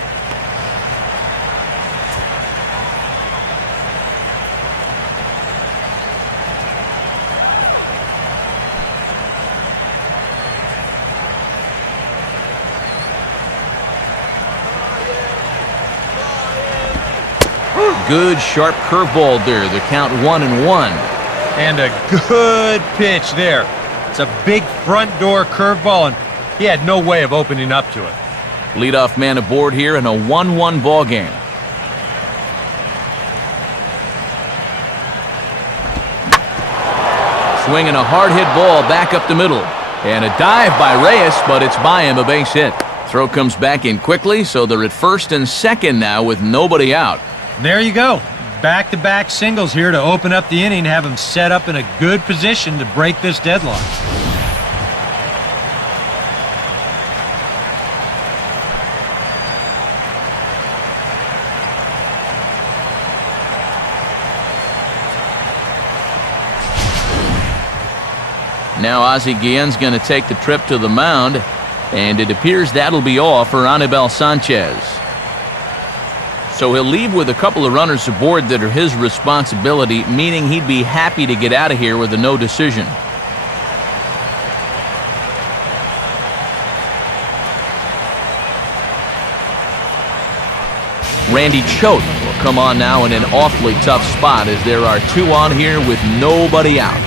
Good sharp curveball there. The count 1-1. And a good pitch there. It's a big front door curveball, and he had no way of opening up to it. Leadoff man aboard here in a 1-1 ball game. Swinging a hard hit ball back up the middle. And a dive by Reyes, but it's by him, a base hit. Throw comes back in quickly, so they're at first and second now with nobody out. There you go. Back-to-back singles here to open up the inning, have him set up in a good position to break this deadlock. Now Ozzie Guillen's going to take the trip to the mound, and it appears that'll be all for Anibal Sanchez. So he'll leave with a couple of runners aboard that are his responsibility, meaning he'd be happy to get out of here with a no decision. Randy Choate will come on now in an awfully tough spot as there are 2 on here with nobody out.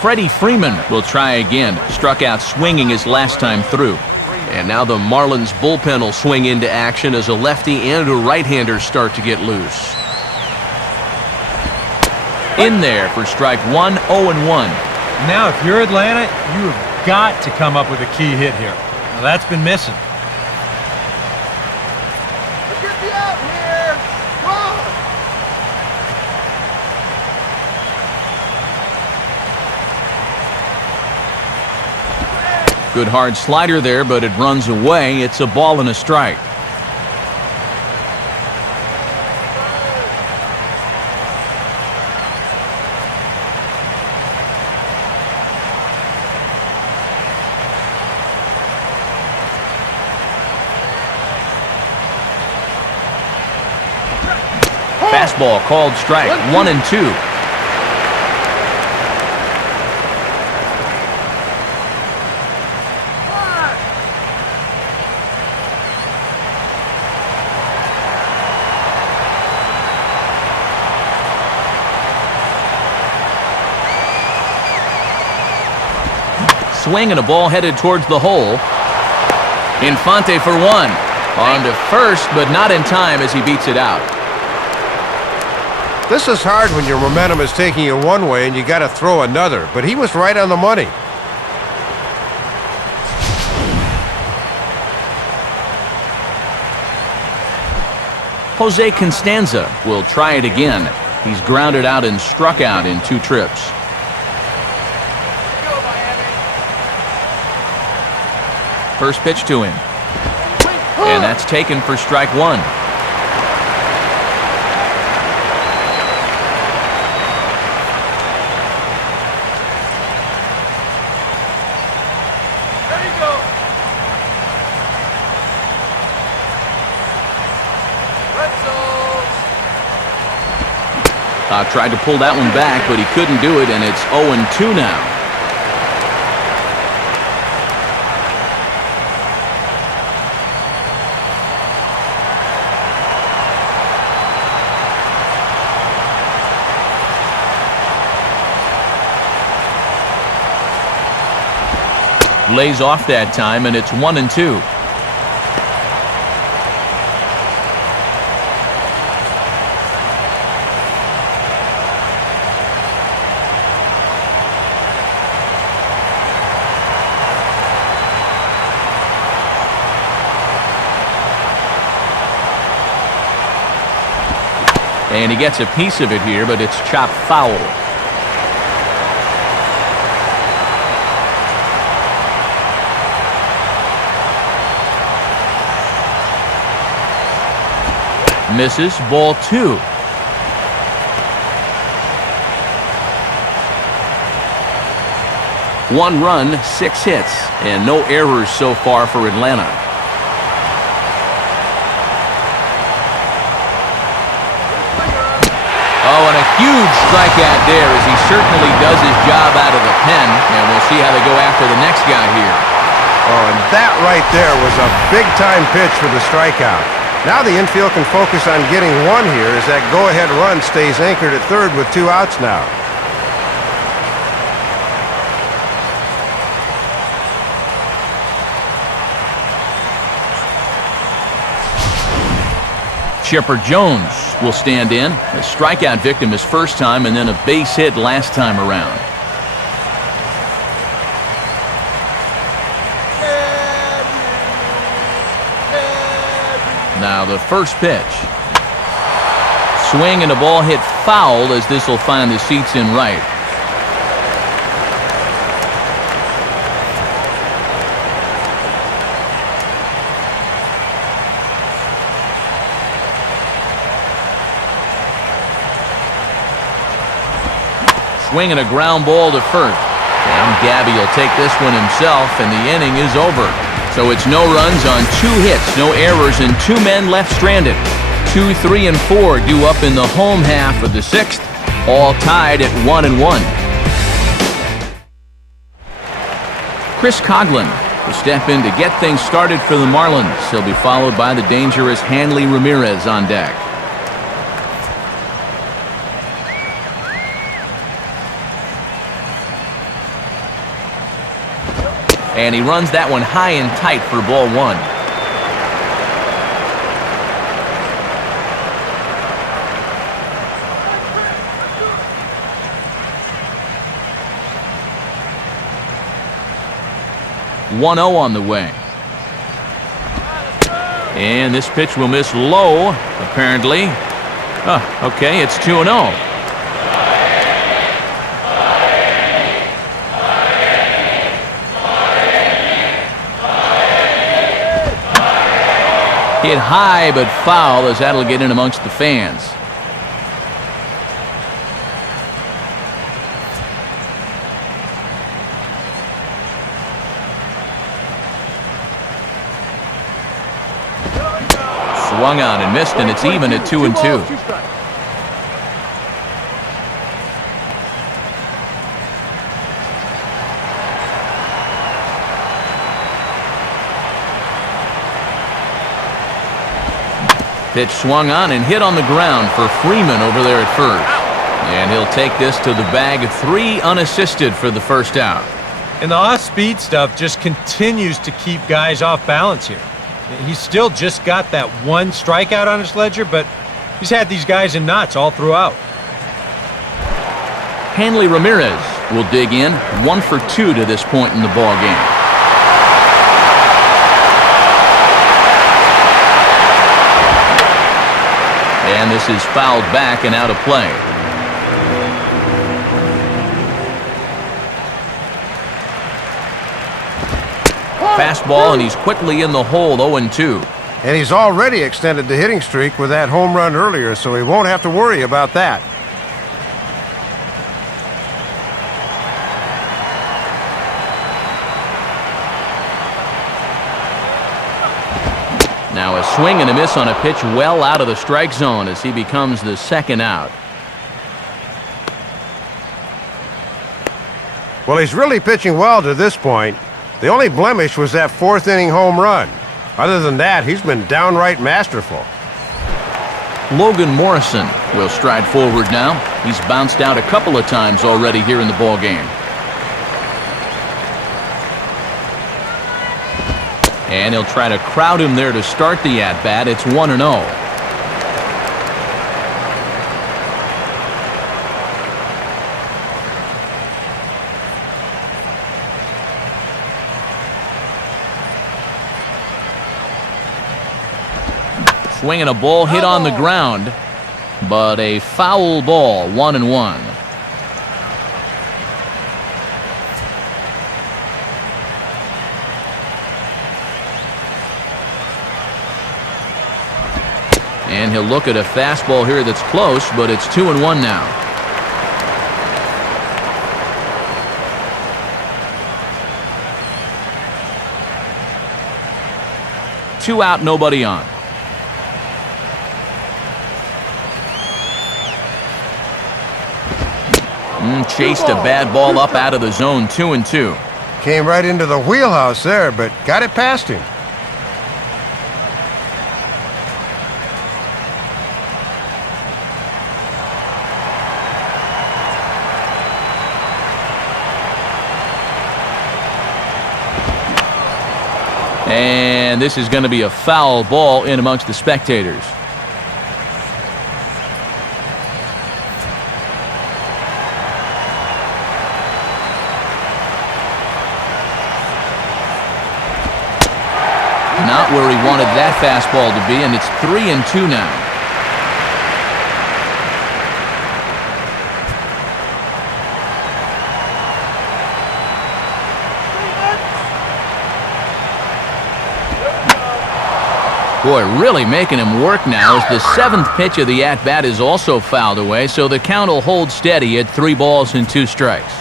Freddie Freeman will try again. Struck out swinging his last time through. And now the Marlins bullpen will swing into action as a lefty and a right-hander start to get loose. In there for strike 1, 0-1. Now, if you're Atlanta, you have got to come up with a key hit here. Now, that's been missing. Get me out here! Whoa! Good hard slider there, but it runs away. It's a ball and a strike. Fastball called strike. 1-2. Swing and a ball headed towards the hole. Infante for one. On to first, but not in time as he beats it out. This is hard when your momentum is taking you one way and you got to throw another, but he was right on the money. Jose Constanza will try it again. He's grounded out and struck out in 2 trips. First pitch to him. And that's taken for strike 1. There you go. Red Sox. Tried to pull that one back, but he couldn't do it, and it's 0-2 now. Lays off that time, and it's 1-2. And he gets a piece of it here, but it's chopped foul. Misses, ball 2. One run, 6 hits, and no errors so far for Atlanta. Oh, and a huge strikeout there as he certainly does his job out of the pen, and we'll see how they go after the next guy here. Oh, and that right there was a big-time pitch for the strikeout. Now the infield can focus on getting one here as that go-ahead run stays anchored at third with 2 outs now. Chipper Jones will stand in. A strikeout victim his first time and then a base hit last time around. Now the first pitch. Swing and a ball hit foul as this will find the seats in right. Swing and a ground ball to first. And Gabby will take this one himself, and the inning is over. So it's no runs on 2 hits, no errors, and 2 men left stranded. 2, 3, and 4 due up in the home half of the 6th, all tied at 1-1. Chris Coghlan will step in to get things started for the Marlins. He'll be followed by the dangerous Hanley Ramirez on deck. And he runs that one high and tight for ball 1. .1-0 on the way. And this pitch will miss low, apparently. Okay, it's 2-0. Hit high but foul as that'll get in amongst the fans. Swung on and missed, and it's even at 2-2. Pitch swung on and hit on the ground for Freeman over there at first. And he'll take this to the bag, 3 unassisted for the first out. And the off-speed stuff just continues to keep guys off balance here. He's still just got that 1 strikeout on his ledger, but he's had these guys in knots all throughout. Hanley Ramirez will dig in, 1 for 2 to this point in the ball game. And this is fouled back and out of play. Fastball, and he's quickly in the hole, 0-2. And he's already extended the hitting streak with that home run earlier, so he won't have to worry about that. Now a swing and a miss on a pitch well out of the strike zone as he becomes the second out. Well, he's really pitching well to this point. The only blemish was that 4th inning home run. Other than that, he's been downright masterful. Logan Morrison will stride forward now. He's bounced out a couple of times already here in the ball game. And he'll try to crowd him there to start the at-bat. It's 1-0. Swinging a ball hit on the ground, but a foul ball, 1-1. And he'll look at a fastball here that's close, but it's 2-1 now. Two out, nobody on. Chased a bad ball up out of the zone, 2-2. Came right into the wheelhouse there, but got it past him. And this is going to be a foul ball in amongst the spectators. Not where he wanted that fastball to be, and it's 3-2 now. Boy, really making him work now as the 7th pitch of the at-bat is also fouled away, so the count will hold steady at 3 balls and 2 strikes.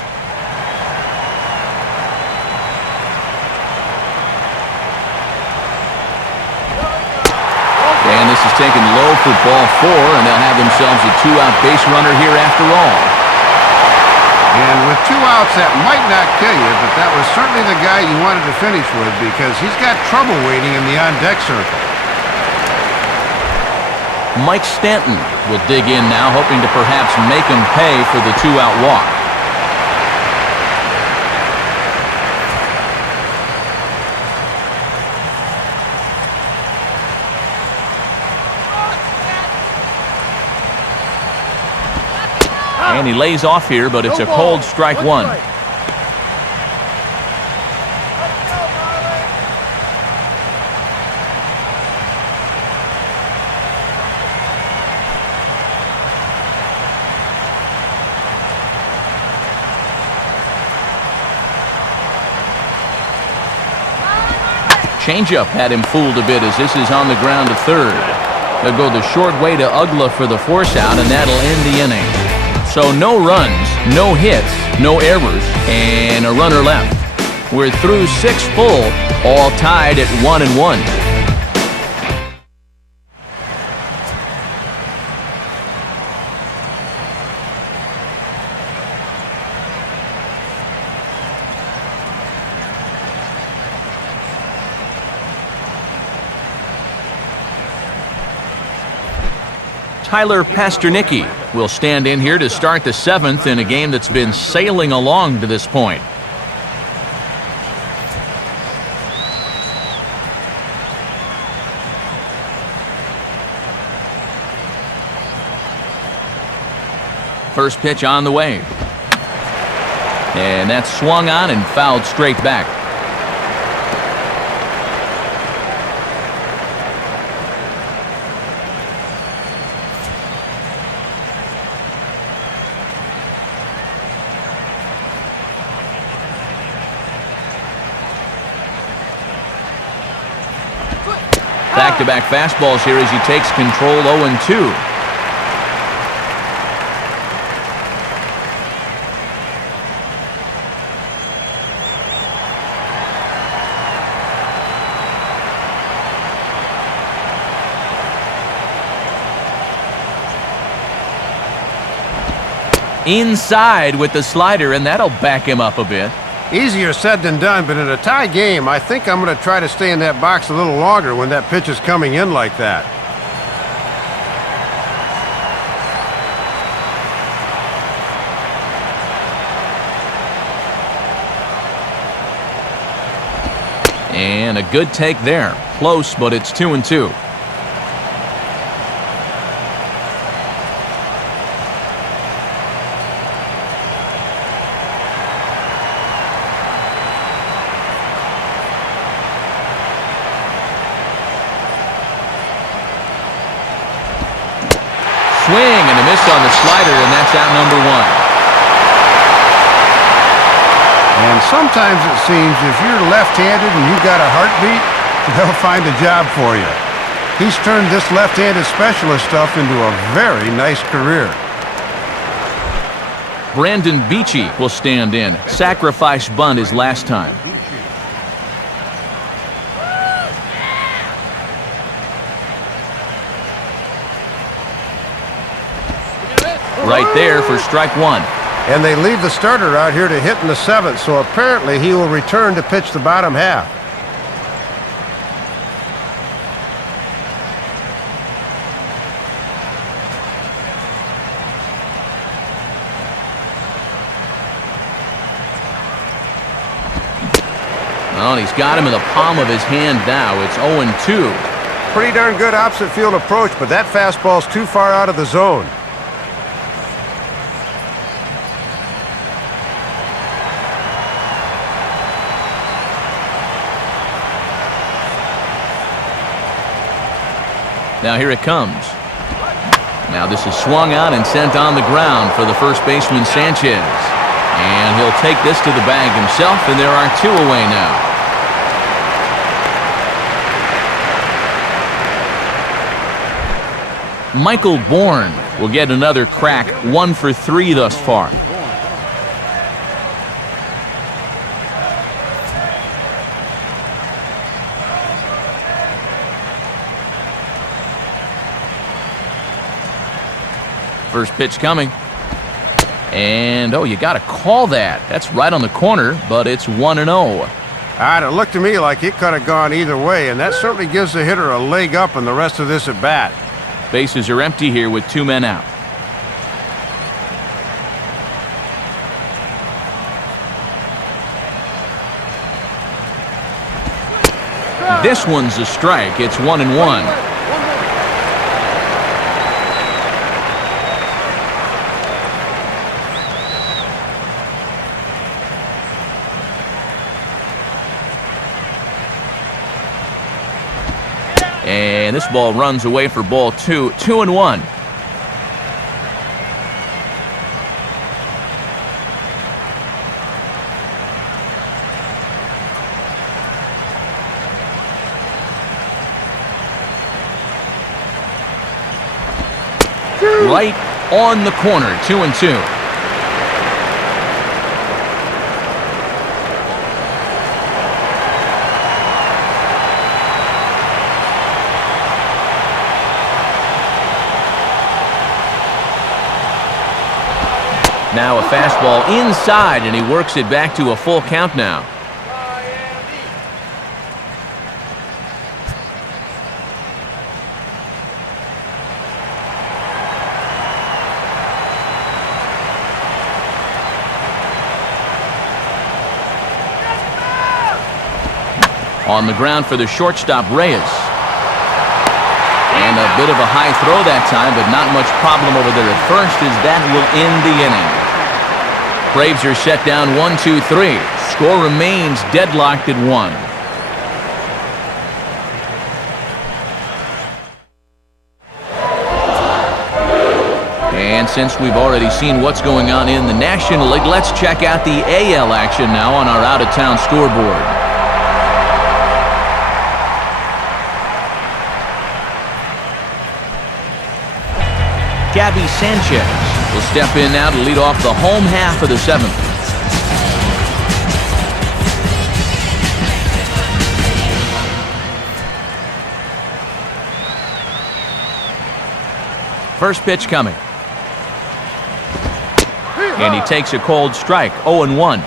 And this is taken low for ball 4, and they'll have themselves a 2-out base runner here after all. And with 2 outs, that might not kill you, but that was certainly the guy you wanted to finish with because he's got trouble waiting in the on-deck circle. Mike Stanton will dig in now, hoping to perhaps make him pay for the 2-out walk. And he lays off here, but it's a cold strike 1. Changeup had him fooled a bit as this is on the ground to third. They'll go the short way to Uggla for the force out, and that'll end the inning. So no runs, no hits, no errors, and a runner left. We're through 6 full, all tied at 1-1. Tyler Pasternicki will stand in here to start the 7th in a game that's been sailing along to this point. First pitch on the way. And that's swung on and fouled straight back. Back-to-back fastballs here as he takes control 0-2. Inside with the slider, and that'll back him up a bit. Easier said than done, but in a tie game, I think I'm going to try to stay in that box a little longer when that pitch is coming in like that. And a good take there. Close, but it's 2-2. Swing and a miss on the slider, and that's out number 1. And sometimes it seems if you're left-handed and you got a heartbeat, they'll find a job for you. He's turned this left-handed specialist stuff into a very nice career. Brandon Beachy will stand in. Sacrifice bunt his last time. Right there for strike 1. And they leave the starter out here to hit in the 7th, so apparently he will return to pitch the bottom half. Well, and he's got him in the palm of his hand now. It's 0-2. Pretty darn good opposite field approach, but that fastball's too far out of the zone. Now here it comes. Now this is swung on and sent on the ground for the first baseman Sanchez. And he'll take this to the bag himself, and there are 2 away now. Michael Bourne will get another crack, 1 for 3 thus far. First pitch coming. And, oh, you got to call that. That's right on the corner, but it's 1-0. It looked to me like it could have gone either way, and that certainly gives the hitter a leg up in the rest of this at-bat. Bases are empty here with 2 men out. This one's a strike. It's 1-1. And this ball runs away for ball 2. 2-1. Right on the corner. 2-2. Now a fastball inside, and he works it back to a full count now. On the ground for the shortstop, Reyes. And a bit of a high throw that time, but not much problem over there at first, as that will end the inning. Braves are set down 1-2-3. Score remains deadlocked at 1. And since we've already seen what's going on in the National League, let's check out the AL action now on our out-of-town scoreboard. Gabby Sanchez will step in now to lead off the home half of the 7th. First pitch coming. And he takes a cold strike, 0-1.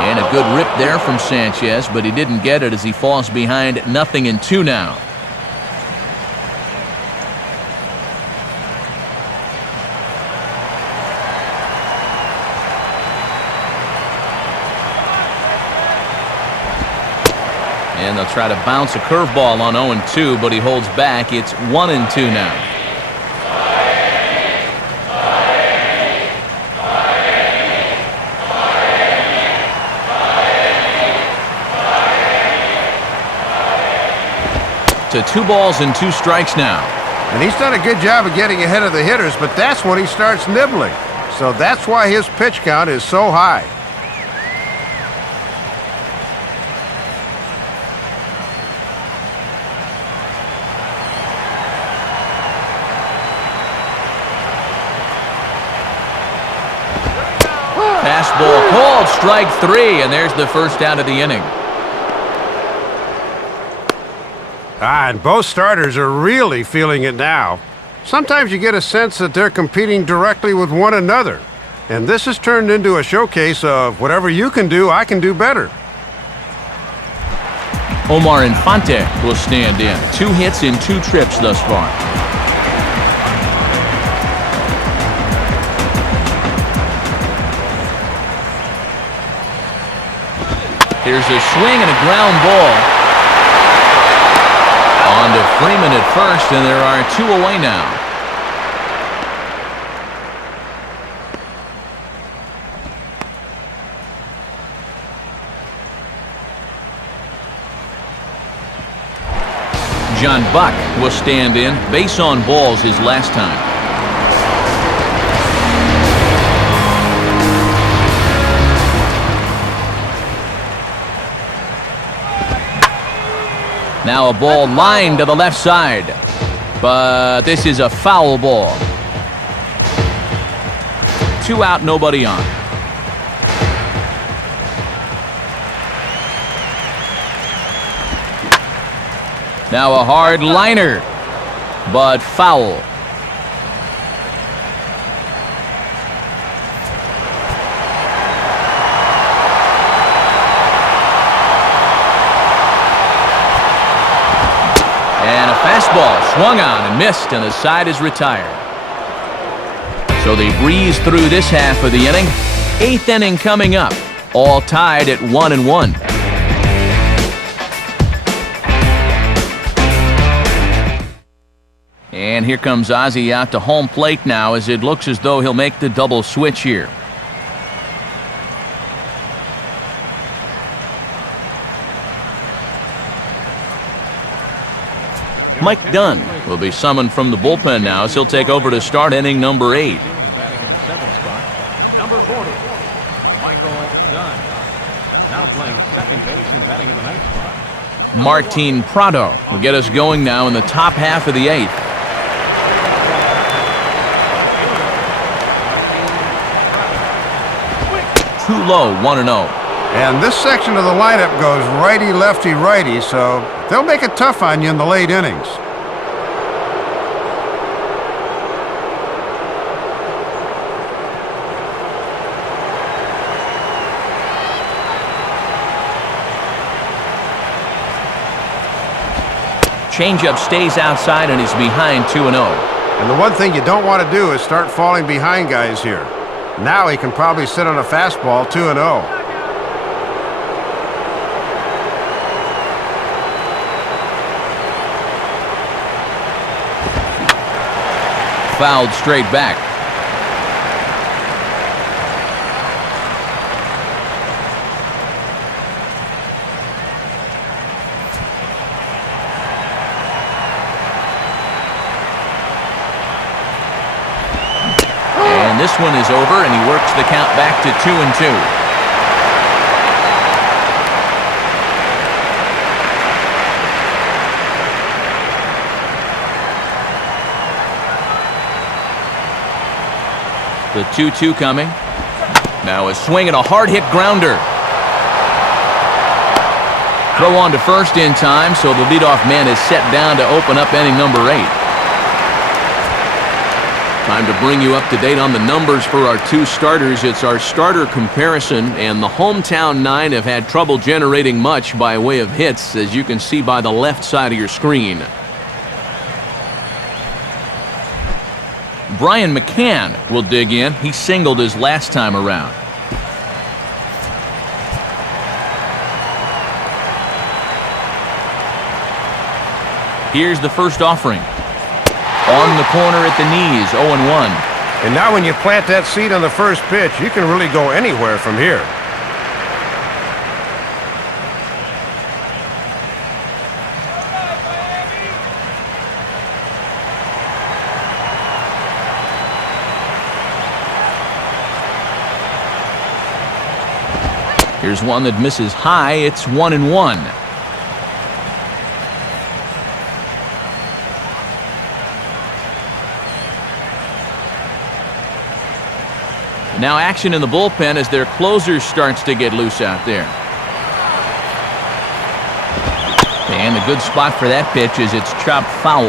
And a good rip there from Sanchez, but he didn't get it as he falls behind 0-2 now. And they'll try to bounce a curveball on 0-2, but he holds back. It's 1-2 now. To 2 balls and 2 strikes now. And he's done a good job of getting ahead of the hitters, but that's when he starts nibbling. So that's why his pitch count is so high. Fastball called, strike 3, and there's the first out of the inning. And both starters are really feeling it now. Sometimes you get a sense that they're competing directly with one another. And this has turned into a showcase of whatever you can do, I can do better. Omar Infante will stand in. 2 hits in 2 trips thus far. Here's a swing and a ground ball. On to Freeman at first, and there are 2 away now. John Buck will stand in. Base on balls his last time. Now a ball lined to the left side, but this is a foul ball. 2 out, nobody on. Now a hard liner, but foul. And a fastball swung on and missed, and the side is retired. So they breeze through this half of the inning. 8th inning coming up, all tied at 1-1. And here comes Ozzie out to home plate now, as it looks as though he'll make the double switch here. Mike Dunn will be summoned from the bullpen now, as he'll take over to start inning number 8. Batting in the 7th spot, number 40, Michael Dunn. Now playing second base and batting in the 9th spot. Martin Prado will get us going now in the top half of the 8th. Too low, 1-0. And this section of the lineup goes righty, lefty, righty, so they'll make it tough on you in the late innings. Changeup stays outside and he's behind 2-0. And the one thing you don't want to do is start falling behind guys here. Now he can probably sit on a fastball 2-0. Fouled straight back. And this one is over, and he works the count back to 2-2. The 2-2 coming. Now a swing and a hard-hit grounder. Throw on to first in time, so the leadoff man is set down to open up inning number 8. Time to bring you up to date on the numbers for our 2 starters. It's our starter comparison, and the hometown 9 have had trouble generating much by way of hits, as you can see by the left side of your screen. Brian McCann will dig in. He singled his last time around. Here's the first offering. On the corner at the knees, 0-1. And now when you plant that seed on the first pitch, you can really go anywhere from here. Here's one that misses high. It's 1-1. Now action in the bullpen as their closer starts to get loose out there. And a good spot for that pitch is it's chopped foul.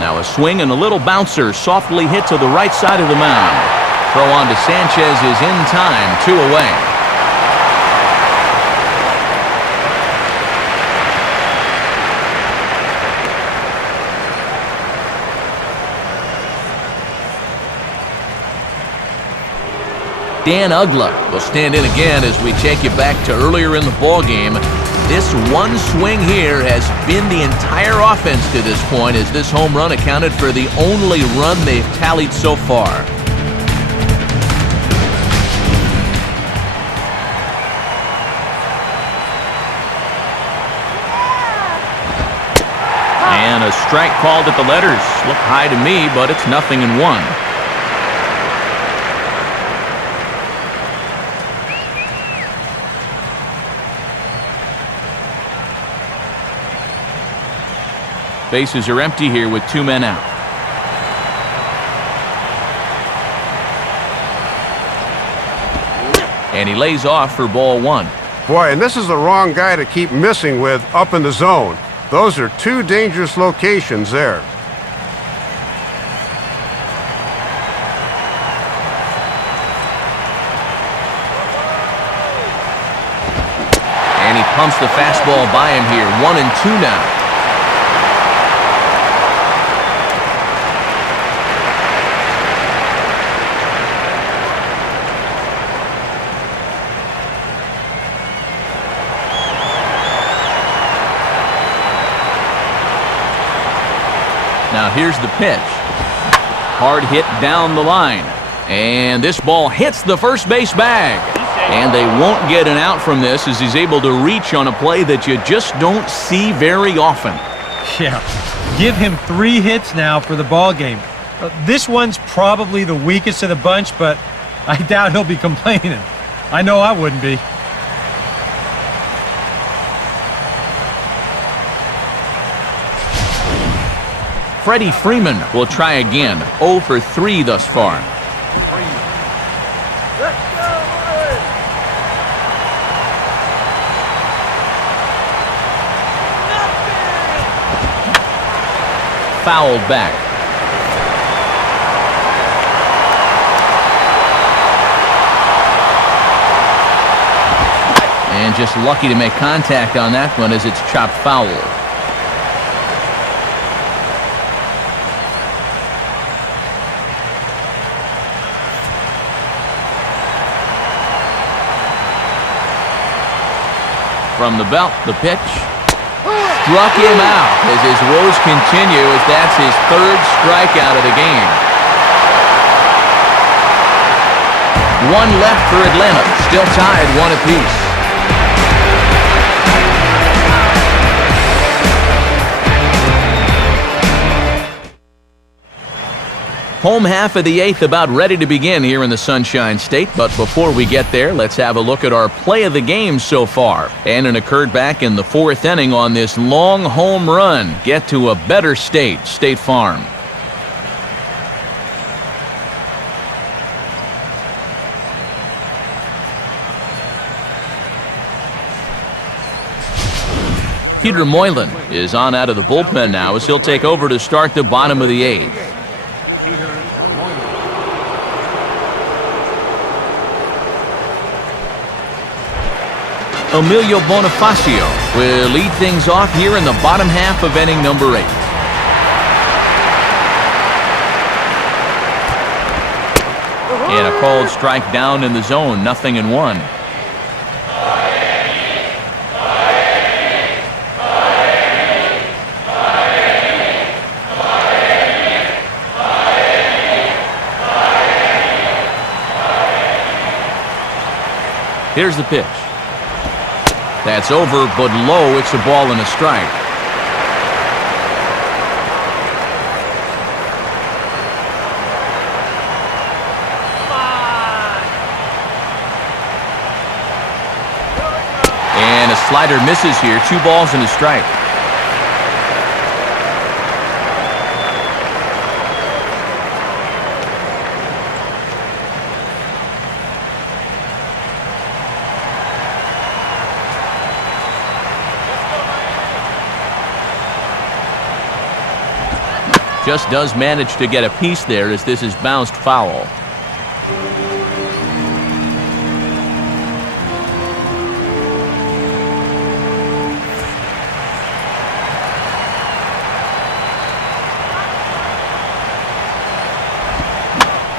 Now a swing and a little bouncer softly hit to the right side of the mound. Throw on to Sanchez is in time, 2 away. Dan Uggla will stand in again as we take you back to earlier in the ballgame. This one swing here has been the entire offense to this point, as this home run accounted for the only run they've tallied so far. And a strike called at the letters. Look high to me, but it's 0-1. Bases are empty here with 2 men out. And he lays off for ball 1. Boy, and this is the wrong guy to keep missing with up in the zone. Those are 2 dangerous locations there. And he pumps the fastball by him here. 1-2 now. Now here's the pitch. Hard hit down the line. And this ball hits the first base bag. And they won't get an out from this as he's able to reach on a play that you just don't see very often. Yeah, give him 3 hits now for the ball game. This one's probably the weakest of the bunch, but I doubt he'll be complaining. I know I wouldn't be. Freddie Freeman will try again. 0 for 3 thus far. Let's go, Marlins! fouled back. And just lucky to make contact on that one as it's chopped foul. From the belt, the pitch. Struck him out as his woes continue as that's his third strikeout of the game. One left for Atlanta, still tied 1 apiece. Home half of the 8th about ready to begin here in the Sunshine State, but before we get there, let's have a look at our play of the game so far. And it occurred back in the 4th inning on this long home run. Get to a better state, State Farm. Peter Moylan is on out of the bullpen now as he'll take over to start the bottom of the 8th. Emilio Bonifacio will lead things off here in the bottom half of inning number 8. And a called strike down in the zone, 0-1. Here's the pitch. That's over, but low. It's a ball and a strike. And a slider misses here. 2 balls and a strike. Just does manage to get a piece there as this is bounced foul.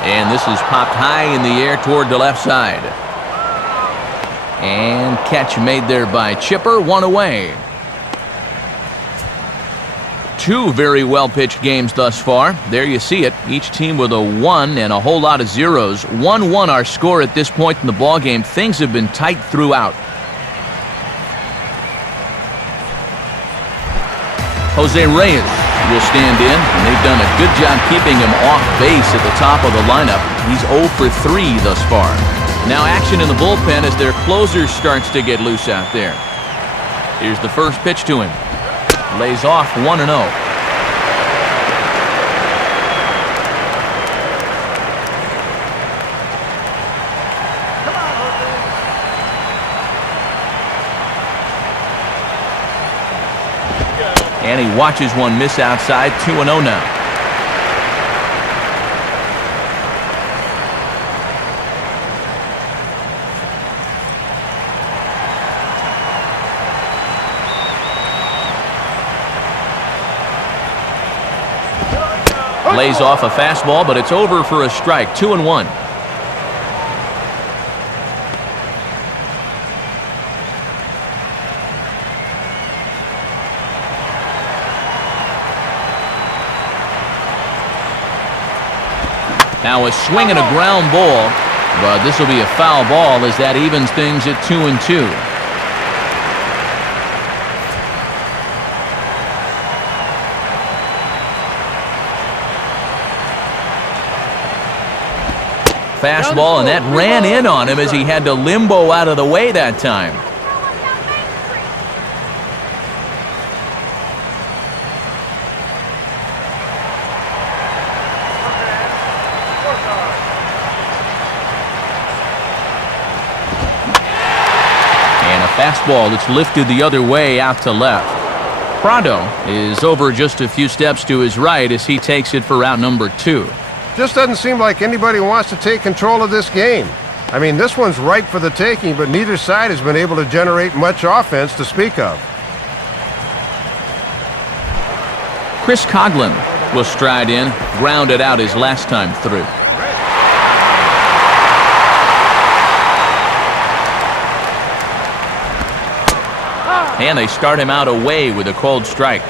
And this is popped high in the air toward the left side. And catch made there by Chipper, 1 away. 2 very well-pitched games thus far. There you see it. Each team with a 1 and a whole lot of zeros. 1-1 our score at this point in the ballgame. Things have been tight throughout. Jose Reyes will stand in, and they've done a good job keeping him off base at the top of the lineup. He's 0 for 3 thus far. Now action in the bullpen as their closer starts to get loose out there. Here's the first pitch to him. Lays off 1-0. And he watches one miss outside. 2-0 now. Lays off a fastball, but it's over for a strike. 2-1. Now a swing and a ground ball, but this will be a foul ball as that evens things at 2-2. Fastball, and that ran in on him as he had to limbo out of the way that time. And a fastball that's lifted the other way out to left. Prado is over just a few steps to his right as he takes it for route number 2. Just doesn't seem like anybody wants to take control of this game. I mean, this one's ripe for the taking, but neither side has been able to generate much offense to speak of. Chris Coughlin will stride in, grounded out his last time through. And they start him out away with a cold strike.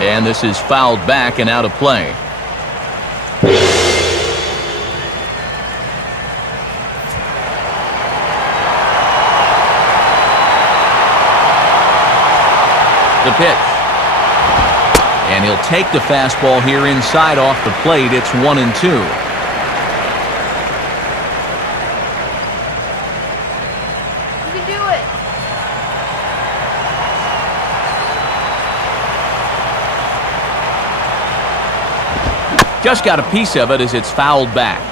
And this is fouled back and out of play. The pitch. And he'll take the fastball here inside off the plate. It's 1-2. You can do it. Just got a piece of it as it's fouled back.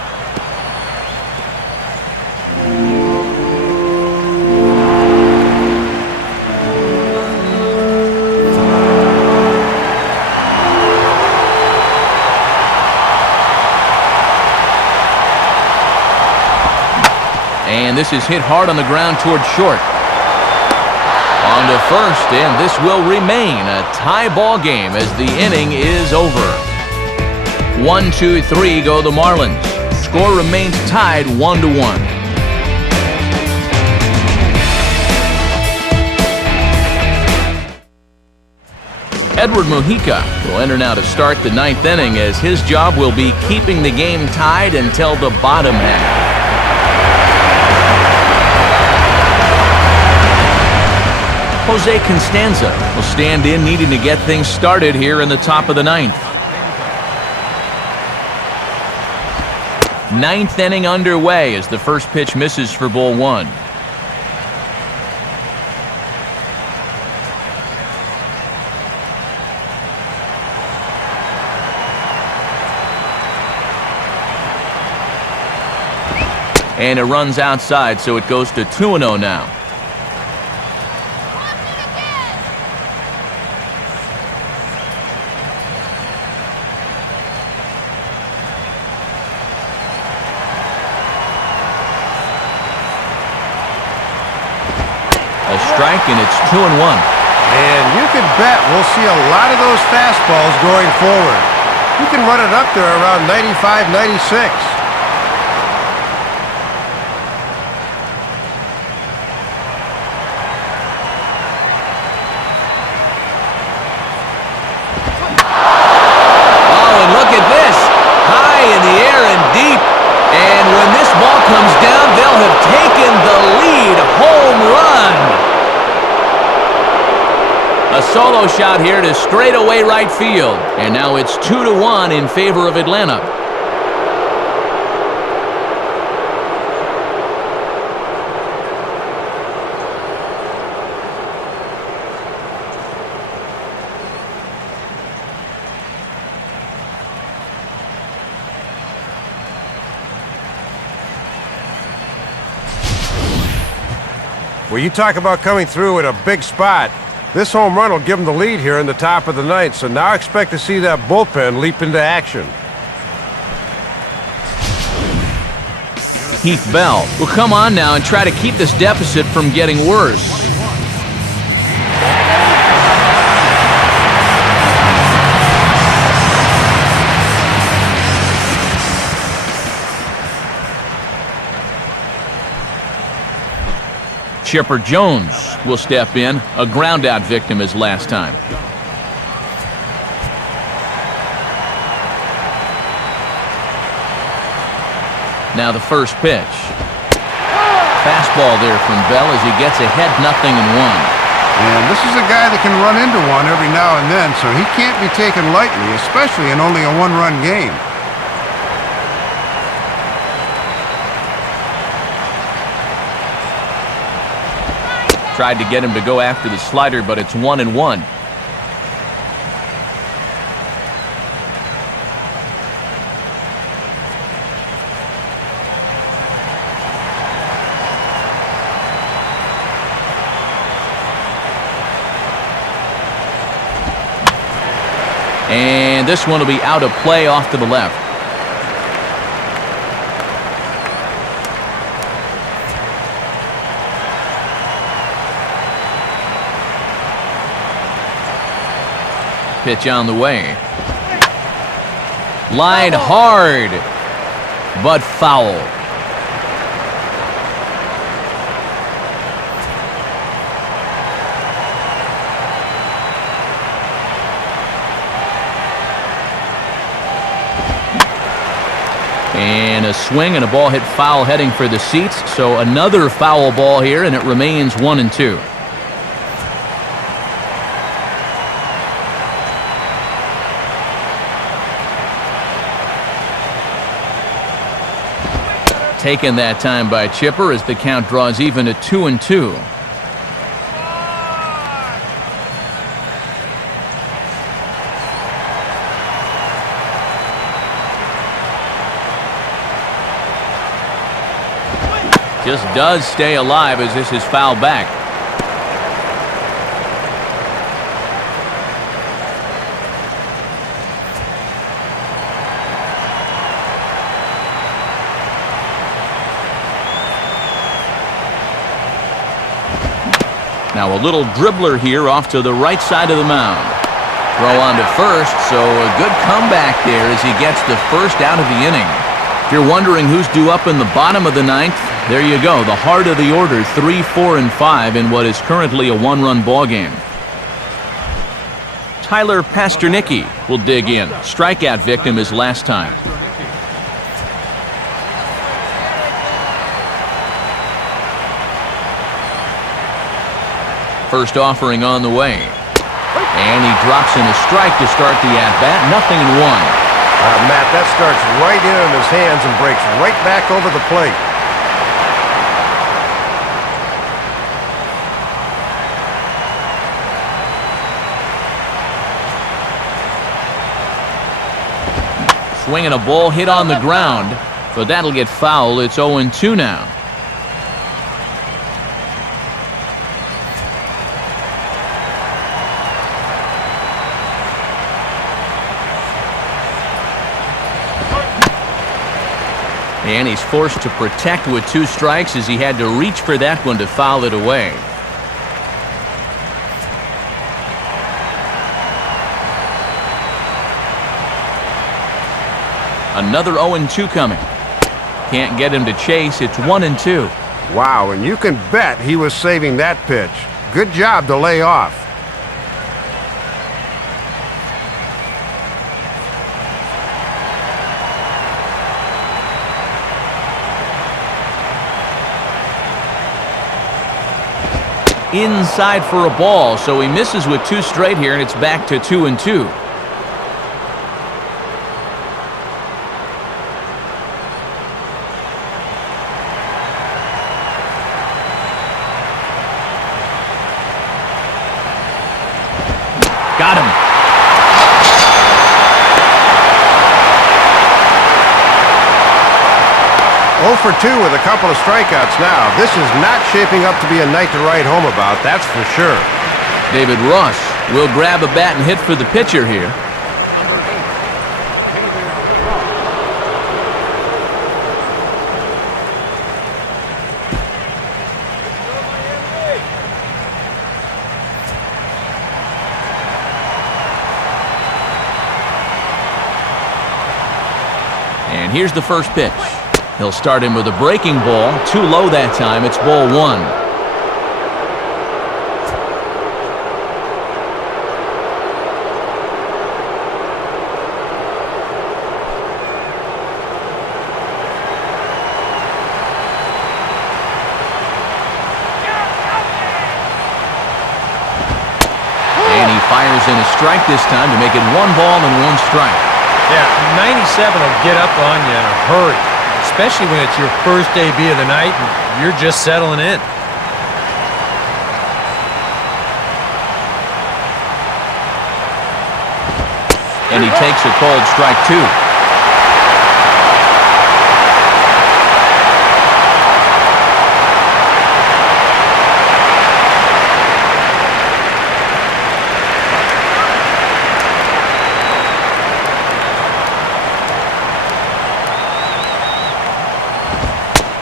And this is hit hard on the ground toward short. On to first, and this will remain a tie ball game as the inning is over. 1-2-3 go the Marlins. Score remains tied 1-1. Edward Mujica will enter now to start the 9th inning as his job will be keeping the game tied until the bottom half. Jose Constanza will stand in, needing to get things started here in the top of the 9th. 9th inning underway as the first pitch misses for ball 1. And it runs outside, so it goes to 2-0 now. Strike, and it's 2-1. And you can bet we'll see a lot of those fastballs going forward. You can run it up there around 95, 96. Oh, and look at this. High in the air and deep. And when this ball comes down, they'll have taken the lead. Home run. A solo shot here to straightaway right field. And now it's 2-1 in favor of Atlanta. Well, you talk about coming through at a big spot. This home run will give them the lead here in the top of the 9th, so now expect to see that bullpen leap into action. Heath Bell will come on now and try to keep this deficit from getting worse. Chipper Jones will step in, a ground-out victim as last time. Now the first pitch. Fastball there from Bell as he gets ahead 0-1. And this is a guy that can run into one every now and then, so he can't be taken lightly, especially in only a one-run game. Tried to get him to go after the slider, but it's 1-1. And this one will be out of play off to the left. Pitch on the way. Line hard, but foul. And a swing and a ball hit foul heading for the seats. So another foul ball here, and it remains 1-2. Taken that time by Chipper as the count draws even at 2-2. Just does stay alive as this is fouled back. Now a little dribbler here off to the right side of the mound. Throw on to first, so a good comeback there as he gets the first out of the inning. If you're wondering who's due up in the bottom of the ninth, there you go. The heart of the order, 3, 4, and 5 in what is currently a one-run ball game. Tyler Pasternicki will dig in. Strikeout victim his last time. First offering on the way. And he drops in a strike to start the at-bat. 0-1. Matt, that starts right in his hands and breaks right back over the plate. Swinging a ball hit on the ground, but that'll get foul. It's 0-2 now. And he's forced to protect with 2 strikes as he had to reach for that one to foul it away. Another 0-2 coming. Can't get him to chase. It's 1-2. Wow, and you can bet he was saving that pitch. Good job to lay off. Inside for a ball, so he misses with 2 straight here, and it's back to 2-2. Got him. Oh for 2 with a couple of strikeouts now. This is not shaping up to be a night to write home about, that's for sure. David Ross will grab a bat and hit for the pitcher here. And here's the first pitch. He'll start him with a breaking ball. Too low that time. It's ball 1. And he fires in a strike this time to make it 1 ball and 1 strike. Yeah, 97 will get up on you in a hurry, especially when it's your first AB of the night and you're just settling in. And he takes a called strike 2.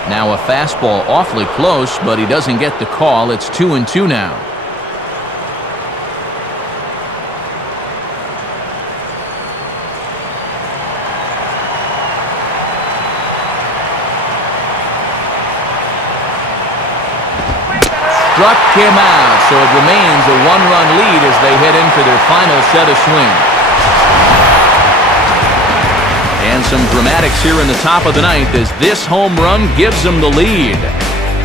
Now a fastball awfully close, but he doesn't get the call. It's 2-2 now. Struck him out, so it remains a one-run lead as they head in for their final set of swings. And some dramatics here in the top of the ninth as this home run gives them the lead.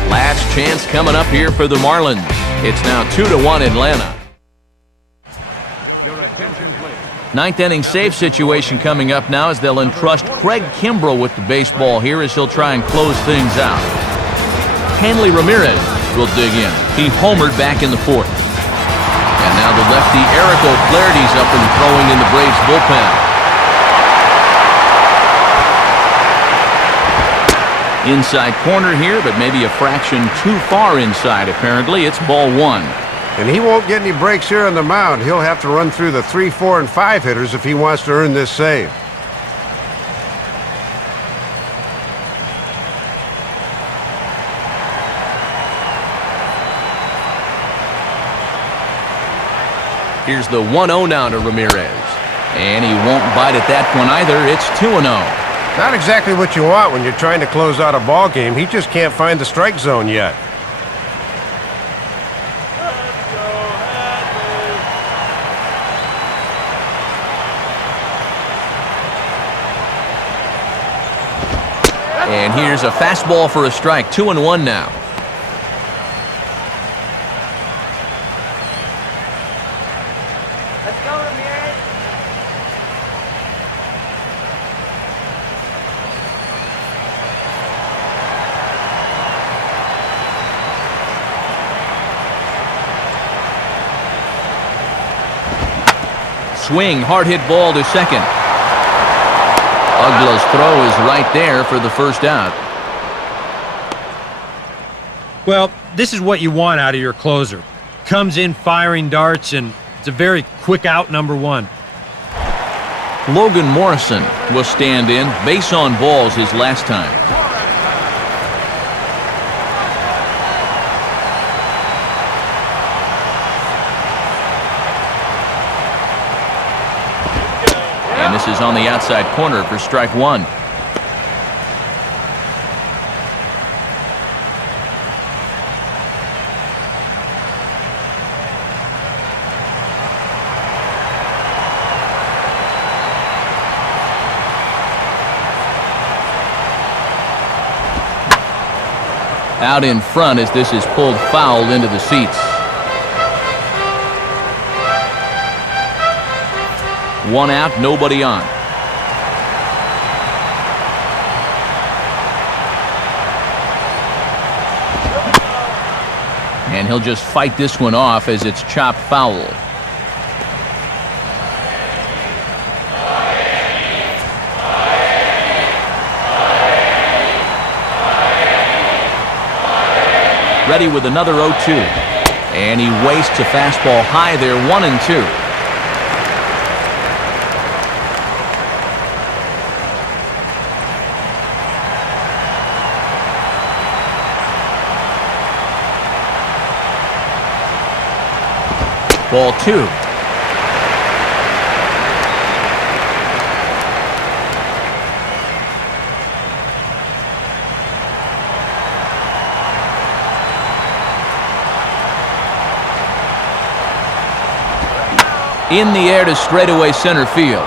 Last chance coming up here for the Marlins. It's now 2-1 Atlanta. Your attention, please. Ninth inning save situation coming up now as they'll entrust Craig Kimbrell with the baseball here as he'll try and close things out. Hanley Ramirez will dig in. He homered back in the fourth. And now the lefty Eric O'Flaherty's up and throwing in the Braves bullpen. Inside corner here, but maybe a fraction too far inside, apparently. It's ball 1. And he won't get any breaks here on the mound. He'll have to run through the 3, 4, and 5 hitters if he wants to earn this save. Here's the 1-0 now to Ramirez. And he won't bite at that one either. It's 2-0. Not exactly what you want when you're trying to close out a ball game. He just can't find the strike zone yet. And here's a fastball for a strike. 2-1 now. Let's go, Ramirez. Swing, hard hit ball to second. Uggla's throw is right there for the first out. Well, this is what you want out of your closer. Comes in firing darts, and it's a very quick out, number 1. Logan Morrison will stand in. Base on balls his last time. And this is on the outside corner for strike 1. Out in front as this is pulled foul into the seats. 1 out, nobody on. And he'll just fight this one off as it's chopped foul. Ready with another 0-2. And he wastes a fastball high there, 1-2. Ball 2. In the air to straightaway center field.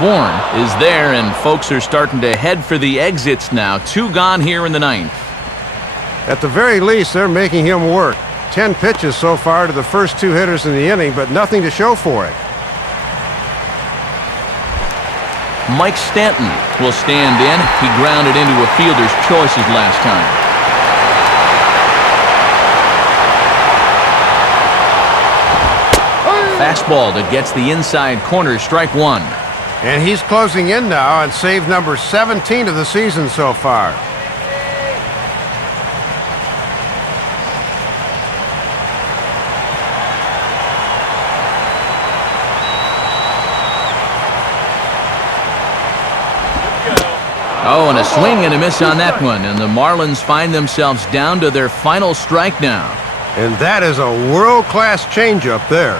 Bourne is there, and folks are starting to head for the exits now. 2 gone here in the 9th. At the very least, they're making him work. 10 pitches so far to the first 2 hitters in the inning, but nothing to show for it. Mike Stanton will stand in. He grounded into a fielder's choices last time. fastball that gets the inside corner, strike one. And he's closing in now on save number 17 of the season so far. Oh, and a swing and a miss on that one, and the Marlins find themselves down to their final strike now. And that is a world-class changeup there.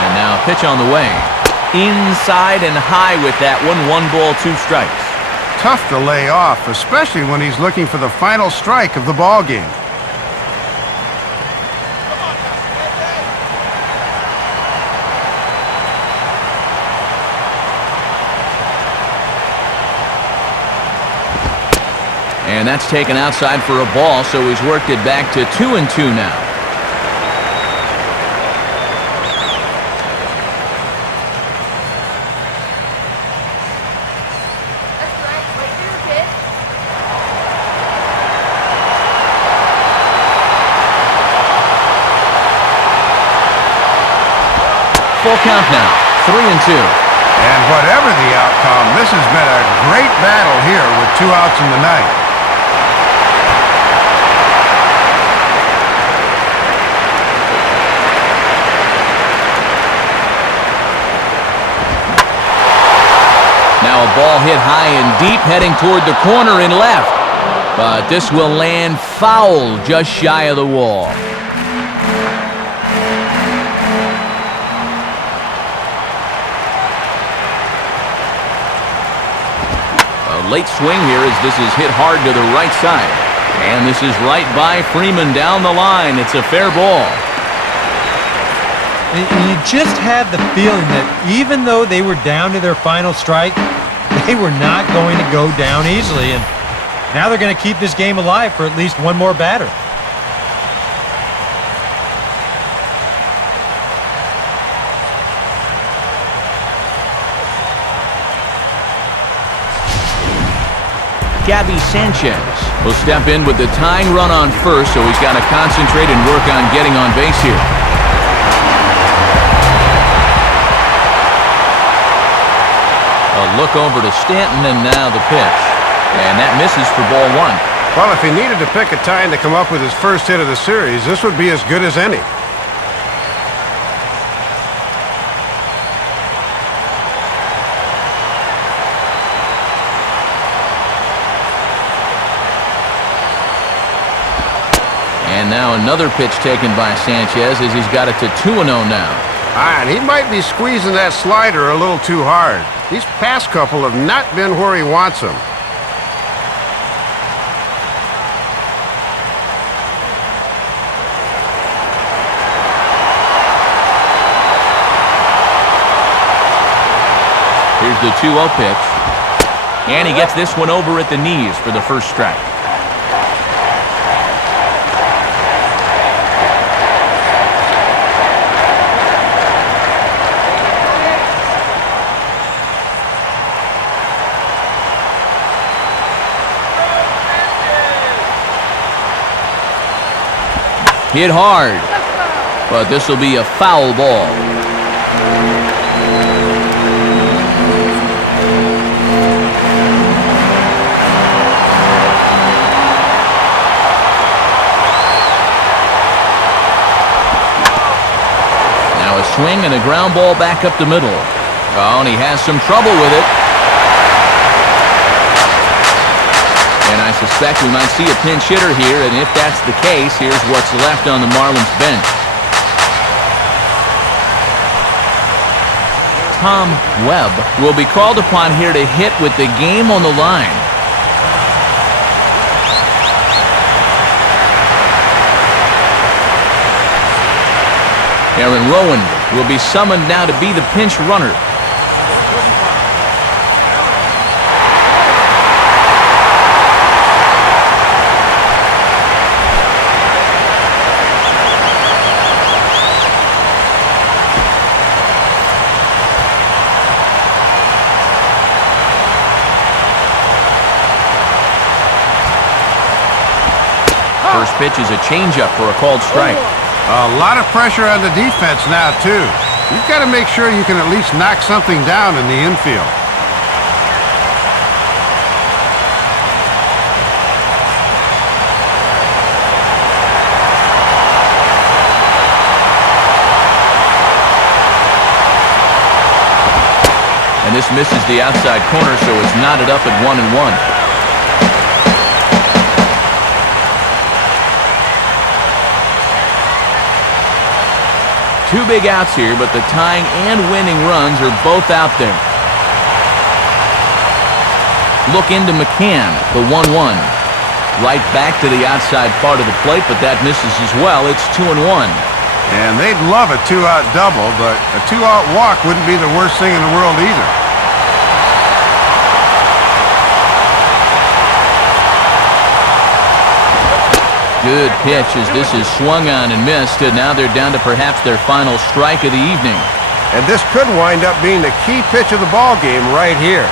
And now a pitch on the way. Inside and high with that one. 1 ball, 2 strikes. Tough to lay off, especially when he's looking for the final strike of the ball game. And that's taken outside for a ball, so he's worked it back to 2-2 now. Full count now, 3-2. And whatever the outcome, this has been a great battle here with 2 outs in the ninth. Now a ball hit high and deep, heading toward the corner in left. But this will land foul just shy of the wall. Late swing here as this is hit hard to the right side. And this is right by Freeman down the line. It's a fair ball. You just had the feeling that even though they were down to their final strike, they were not going to go down easily. And now they're going to keep this game alive for at least one more batter. Gabby Sanchez will step in with the tying run on first, so he's got to concentrate and work on getting on base here. A look over to Stanton, and now the pitch. And that misses for ball 1. Well, if he needed to pick a time to come up with his first hit of the series, this would be as good as any. And now another pitch taken by Sanchez as he's got it to 2-0 now. And he might be squeezing that slider a little too hard. These past couple have not been where he wants them. Here's the 2-0 pitch. And he gets this one over at the knees for the first strike. Hit hard, but this will be a foul ball. Now a swing and a ground ball back up the middle. Oh, and he has some trouble with it. And I suspect we might see a pinch hitter here, and if that's the case, here's what's left on the Marlins bench. Tom Webb will be called upon here to hit with the game on the line. Aaron Rowan will be summoned now to be the pinch runner. pitch is a changeup for a called strike. A lot of pressure on the defense now, too. You've got to make sure you can at least knock something down in the infield. And this misses the outside corner, so it's knotted up at 1-1. Two big outs here, but the tying and winning runs are both out there. Look into McCann, the 1-1. Right back to the outside part of the plate, but that misses as well. It's 2-1. And they'd love a two-out double, but a two-out walk wouldn't be the worst thing in the world either. Good pitch as this is swung on and missed, and now they're down to perhaps their final strike of the evening. And this could wind up being the key pitch of the ball game right here.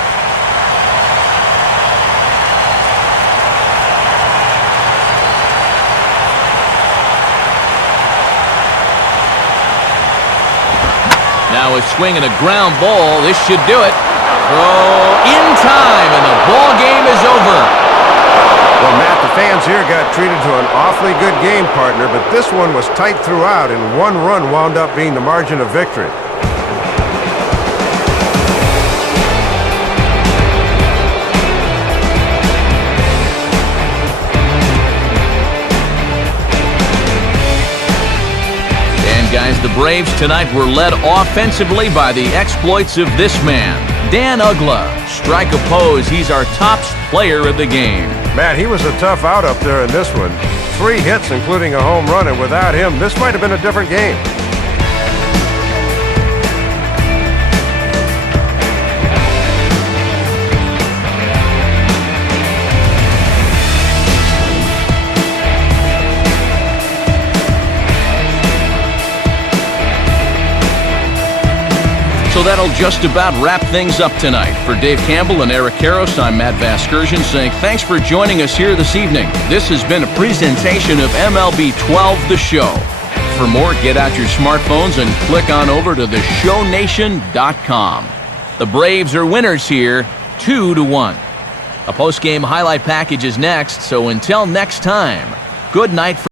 Now a swing and a ground ball. This should do it. Throw in time, and the ball game is over. Well, Matt, the fans here got treated to an awfully good game, partner, but this one was tight throughout, and one run wound up being the margin of victory. And guys, the Braves tonight were led offensively by the exploits of this man, Dan Uggla. Strike oppose, he's our top player of the game. Matt, he was a tough out up there in this one. 3 hits, including a home run, and without him, this might have been a different game. So that'll just about wrap things up tonight. For Dave Campbell and Eric Karros, I'm Matt Vasgersian saying thanks for joining us here this evening. This has been a presentation of MLB 12 The Show. For more, get out your smartphones and click on over to theshownation.com. The Braves are winners here, 2-1. A post-game highlight package is next, so until next time, good night.